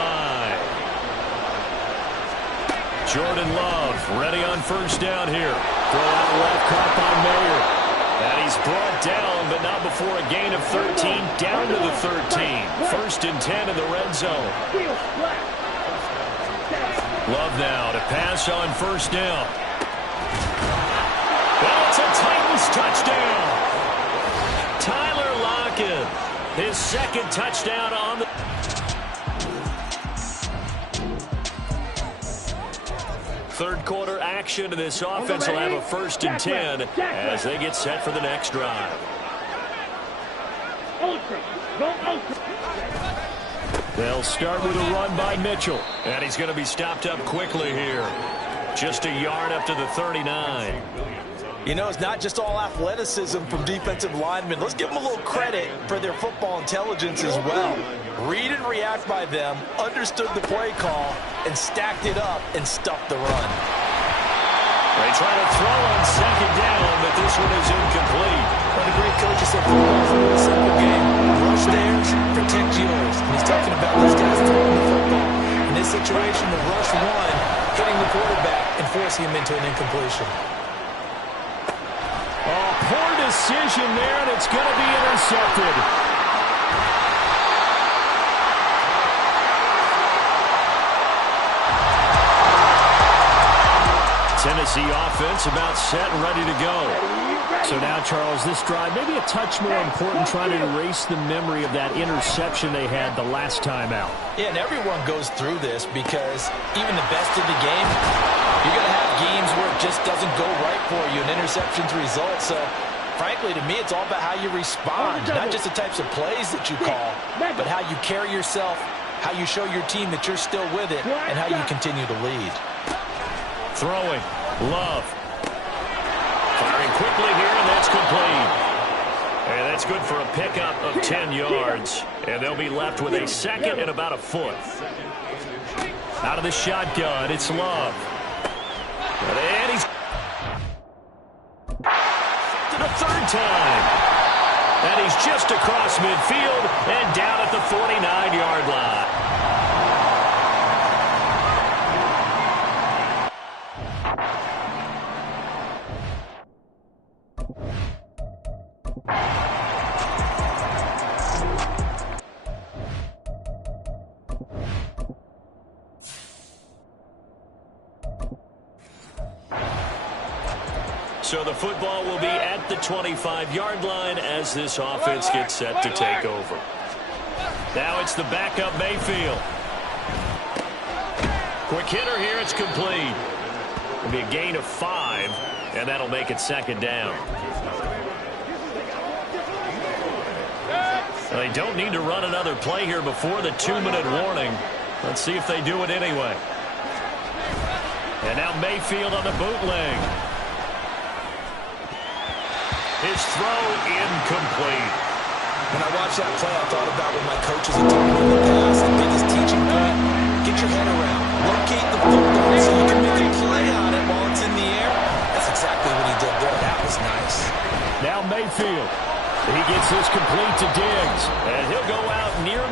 Jordan Love ready on first down here. Throw out left, caught by Mayer. And he's brought down, but not before a gain of 13, down to the 13. 1st and 10 in the red zone. Love now to pass on first down. Well, it's a Titans touchdown. Tyler Lockett, his 2nd touchdown on the... Third quarter action, and this offense will have a 1st and 10 as they get set for the next drive. They'll start with a run by Mitchell, and he's going to be stopped up quickly here. Just a yard up to the 39. You know, it's not just all athleticism from defensive linemen. Let's give them a little credit for their football intelligence as well. Read and react by them, understood the play call, and stacked it up and stuffed the run. They try to throw on second down, but this one is incomplete. One of the great coaches said football's a really simple game. Rush theirs, protect yours. And he's talking about those guys throwing the football. In this situation, the rush one, hitting the quarterback and forcing him into an incompletion. Oh, poor decision there, and it's going to be intercepted. Tennessee offense about set and ready to go. So now, Charles, this drive maybe a touch more important, trying to erase the memory of that interception they had the last time out. Yeah, and everyone goes through this because even the best of the game, you're going to have games where it just doesn't go right for you, and interceptions result. So, frankly, to me, it's all about how you respond, not just the types of plays that you call, but how you carry yourself, how you show your team that you're still with it, and how you continue to lead. Throwing, Love. Firing quickly here, and that's complete. And that's good for a pickup of 10 yards. And they'll be left with a 2nd and about a foot. Out of the shotgun, it's Love. And he's... to the 3rd time. And he's just across midfield and down at the 49-yard line. So the football will be at the 25-yard line as this offense gets set to take over. Now it's the backup Mayfield. Quick hitter here, it's complete. It'll be a gain of 5, and that'll make it 2nd down. They don't need to run another play here before the 2-minute warning. Let's see if they do it anyway. And now Mayfield on the bootleg. His throw incomplete. When I watched that play, I thought about what my coaches had told me in the past. The biggest teaching point, get your head around. Locate the football so you can make a play on it while it's in the air. That's exactly what he did there. That was nice. Now Mayfield. He gets this complete to Diggs. And he'll go out near...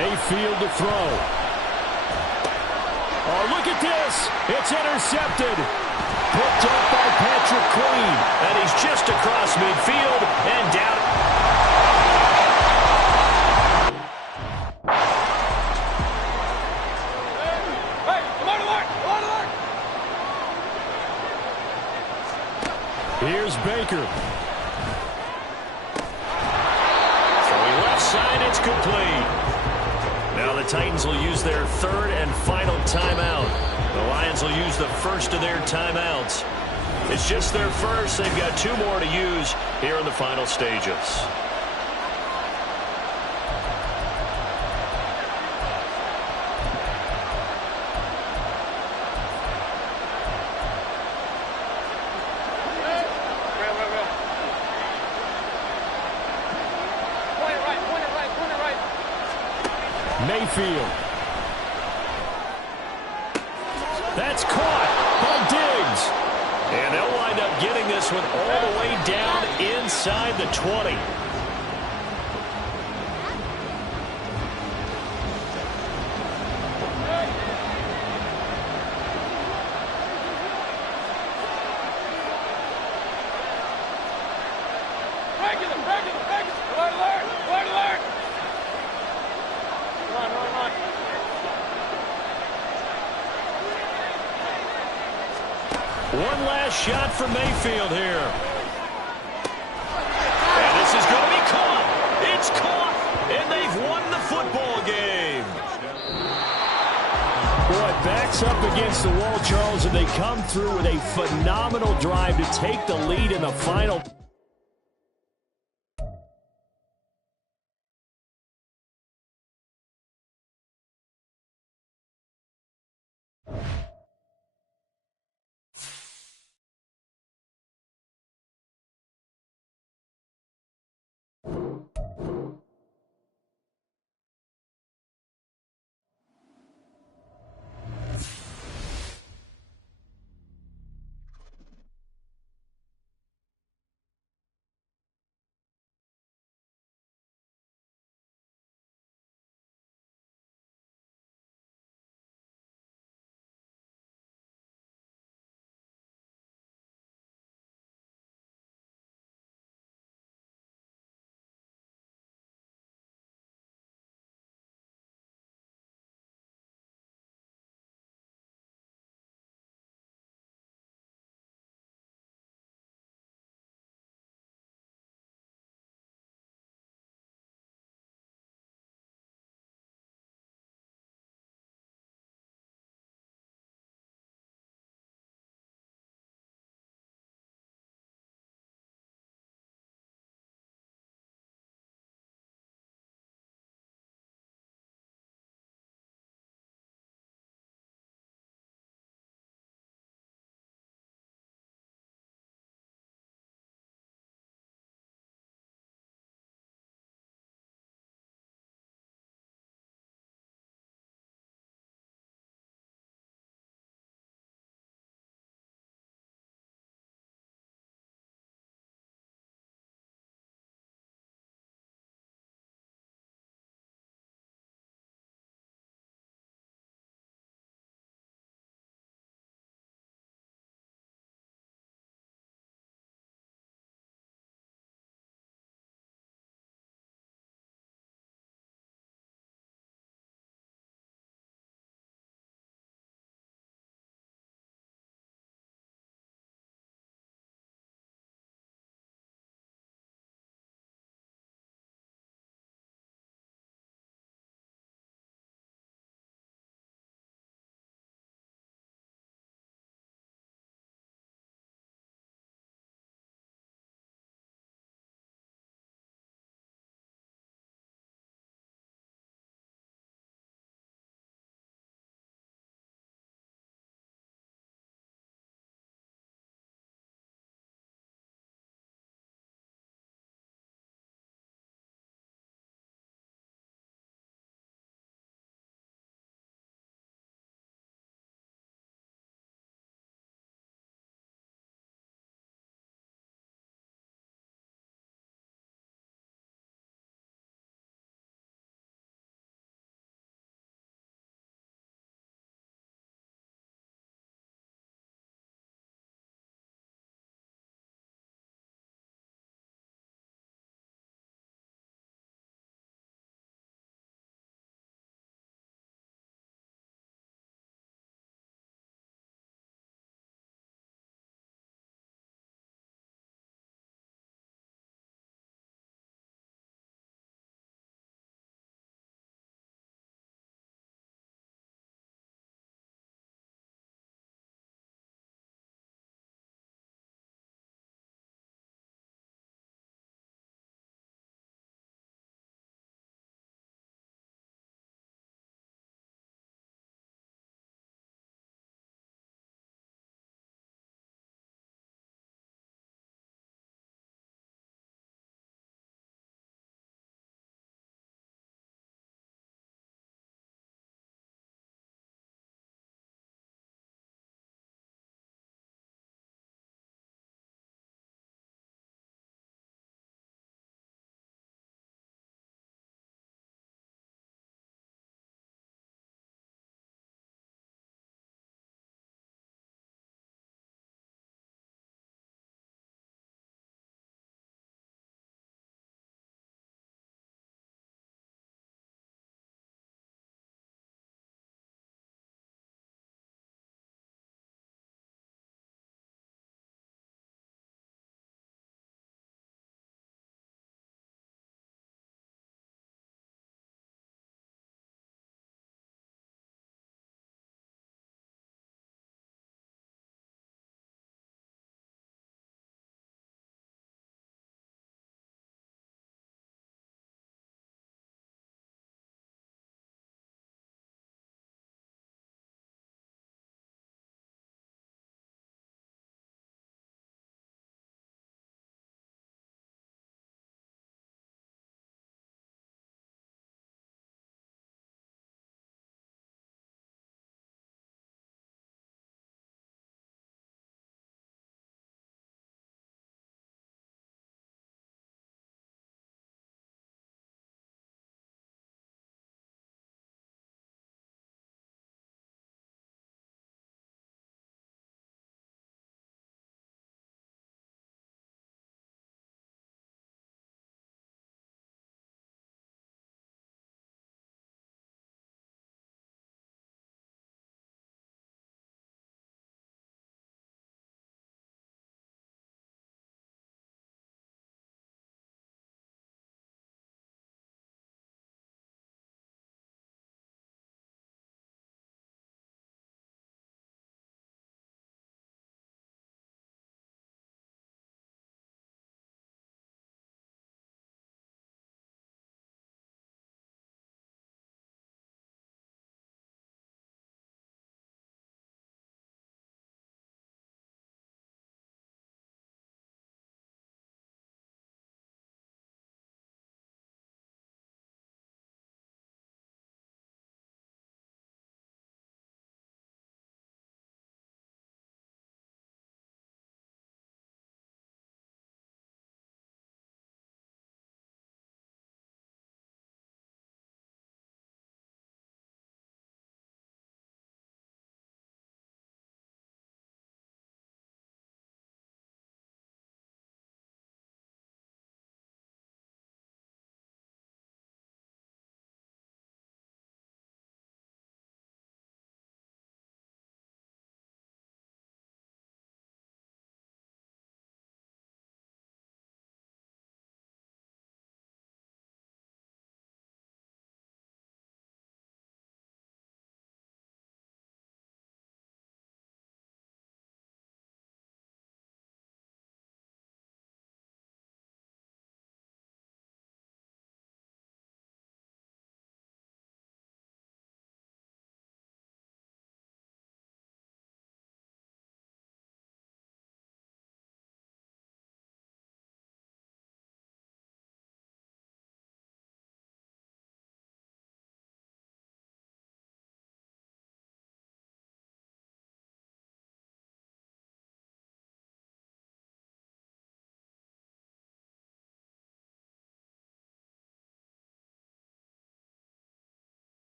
Mayfield to throw. Oh, look at this. It's intercepted. Picked up by Patrick Queen. And he's just across midfield and down. Here's Baker. Throwing left side, it's complete. Now the Titans will use their third and final timeout. The Lions will use the first of their timeouts. It's just their first. They've got 2 more to use here in the final stages. Mayfield. That's caught by Diggs. And they'll wind up getting this one all the way down inside the 20. One last shot for Mayfield here. And this is going to be caught. It's caught. And they've won the football game. Boy, backs up against the wall, Charles, and they come through with a phenomenal drive to take the lead in the final.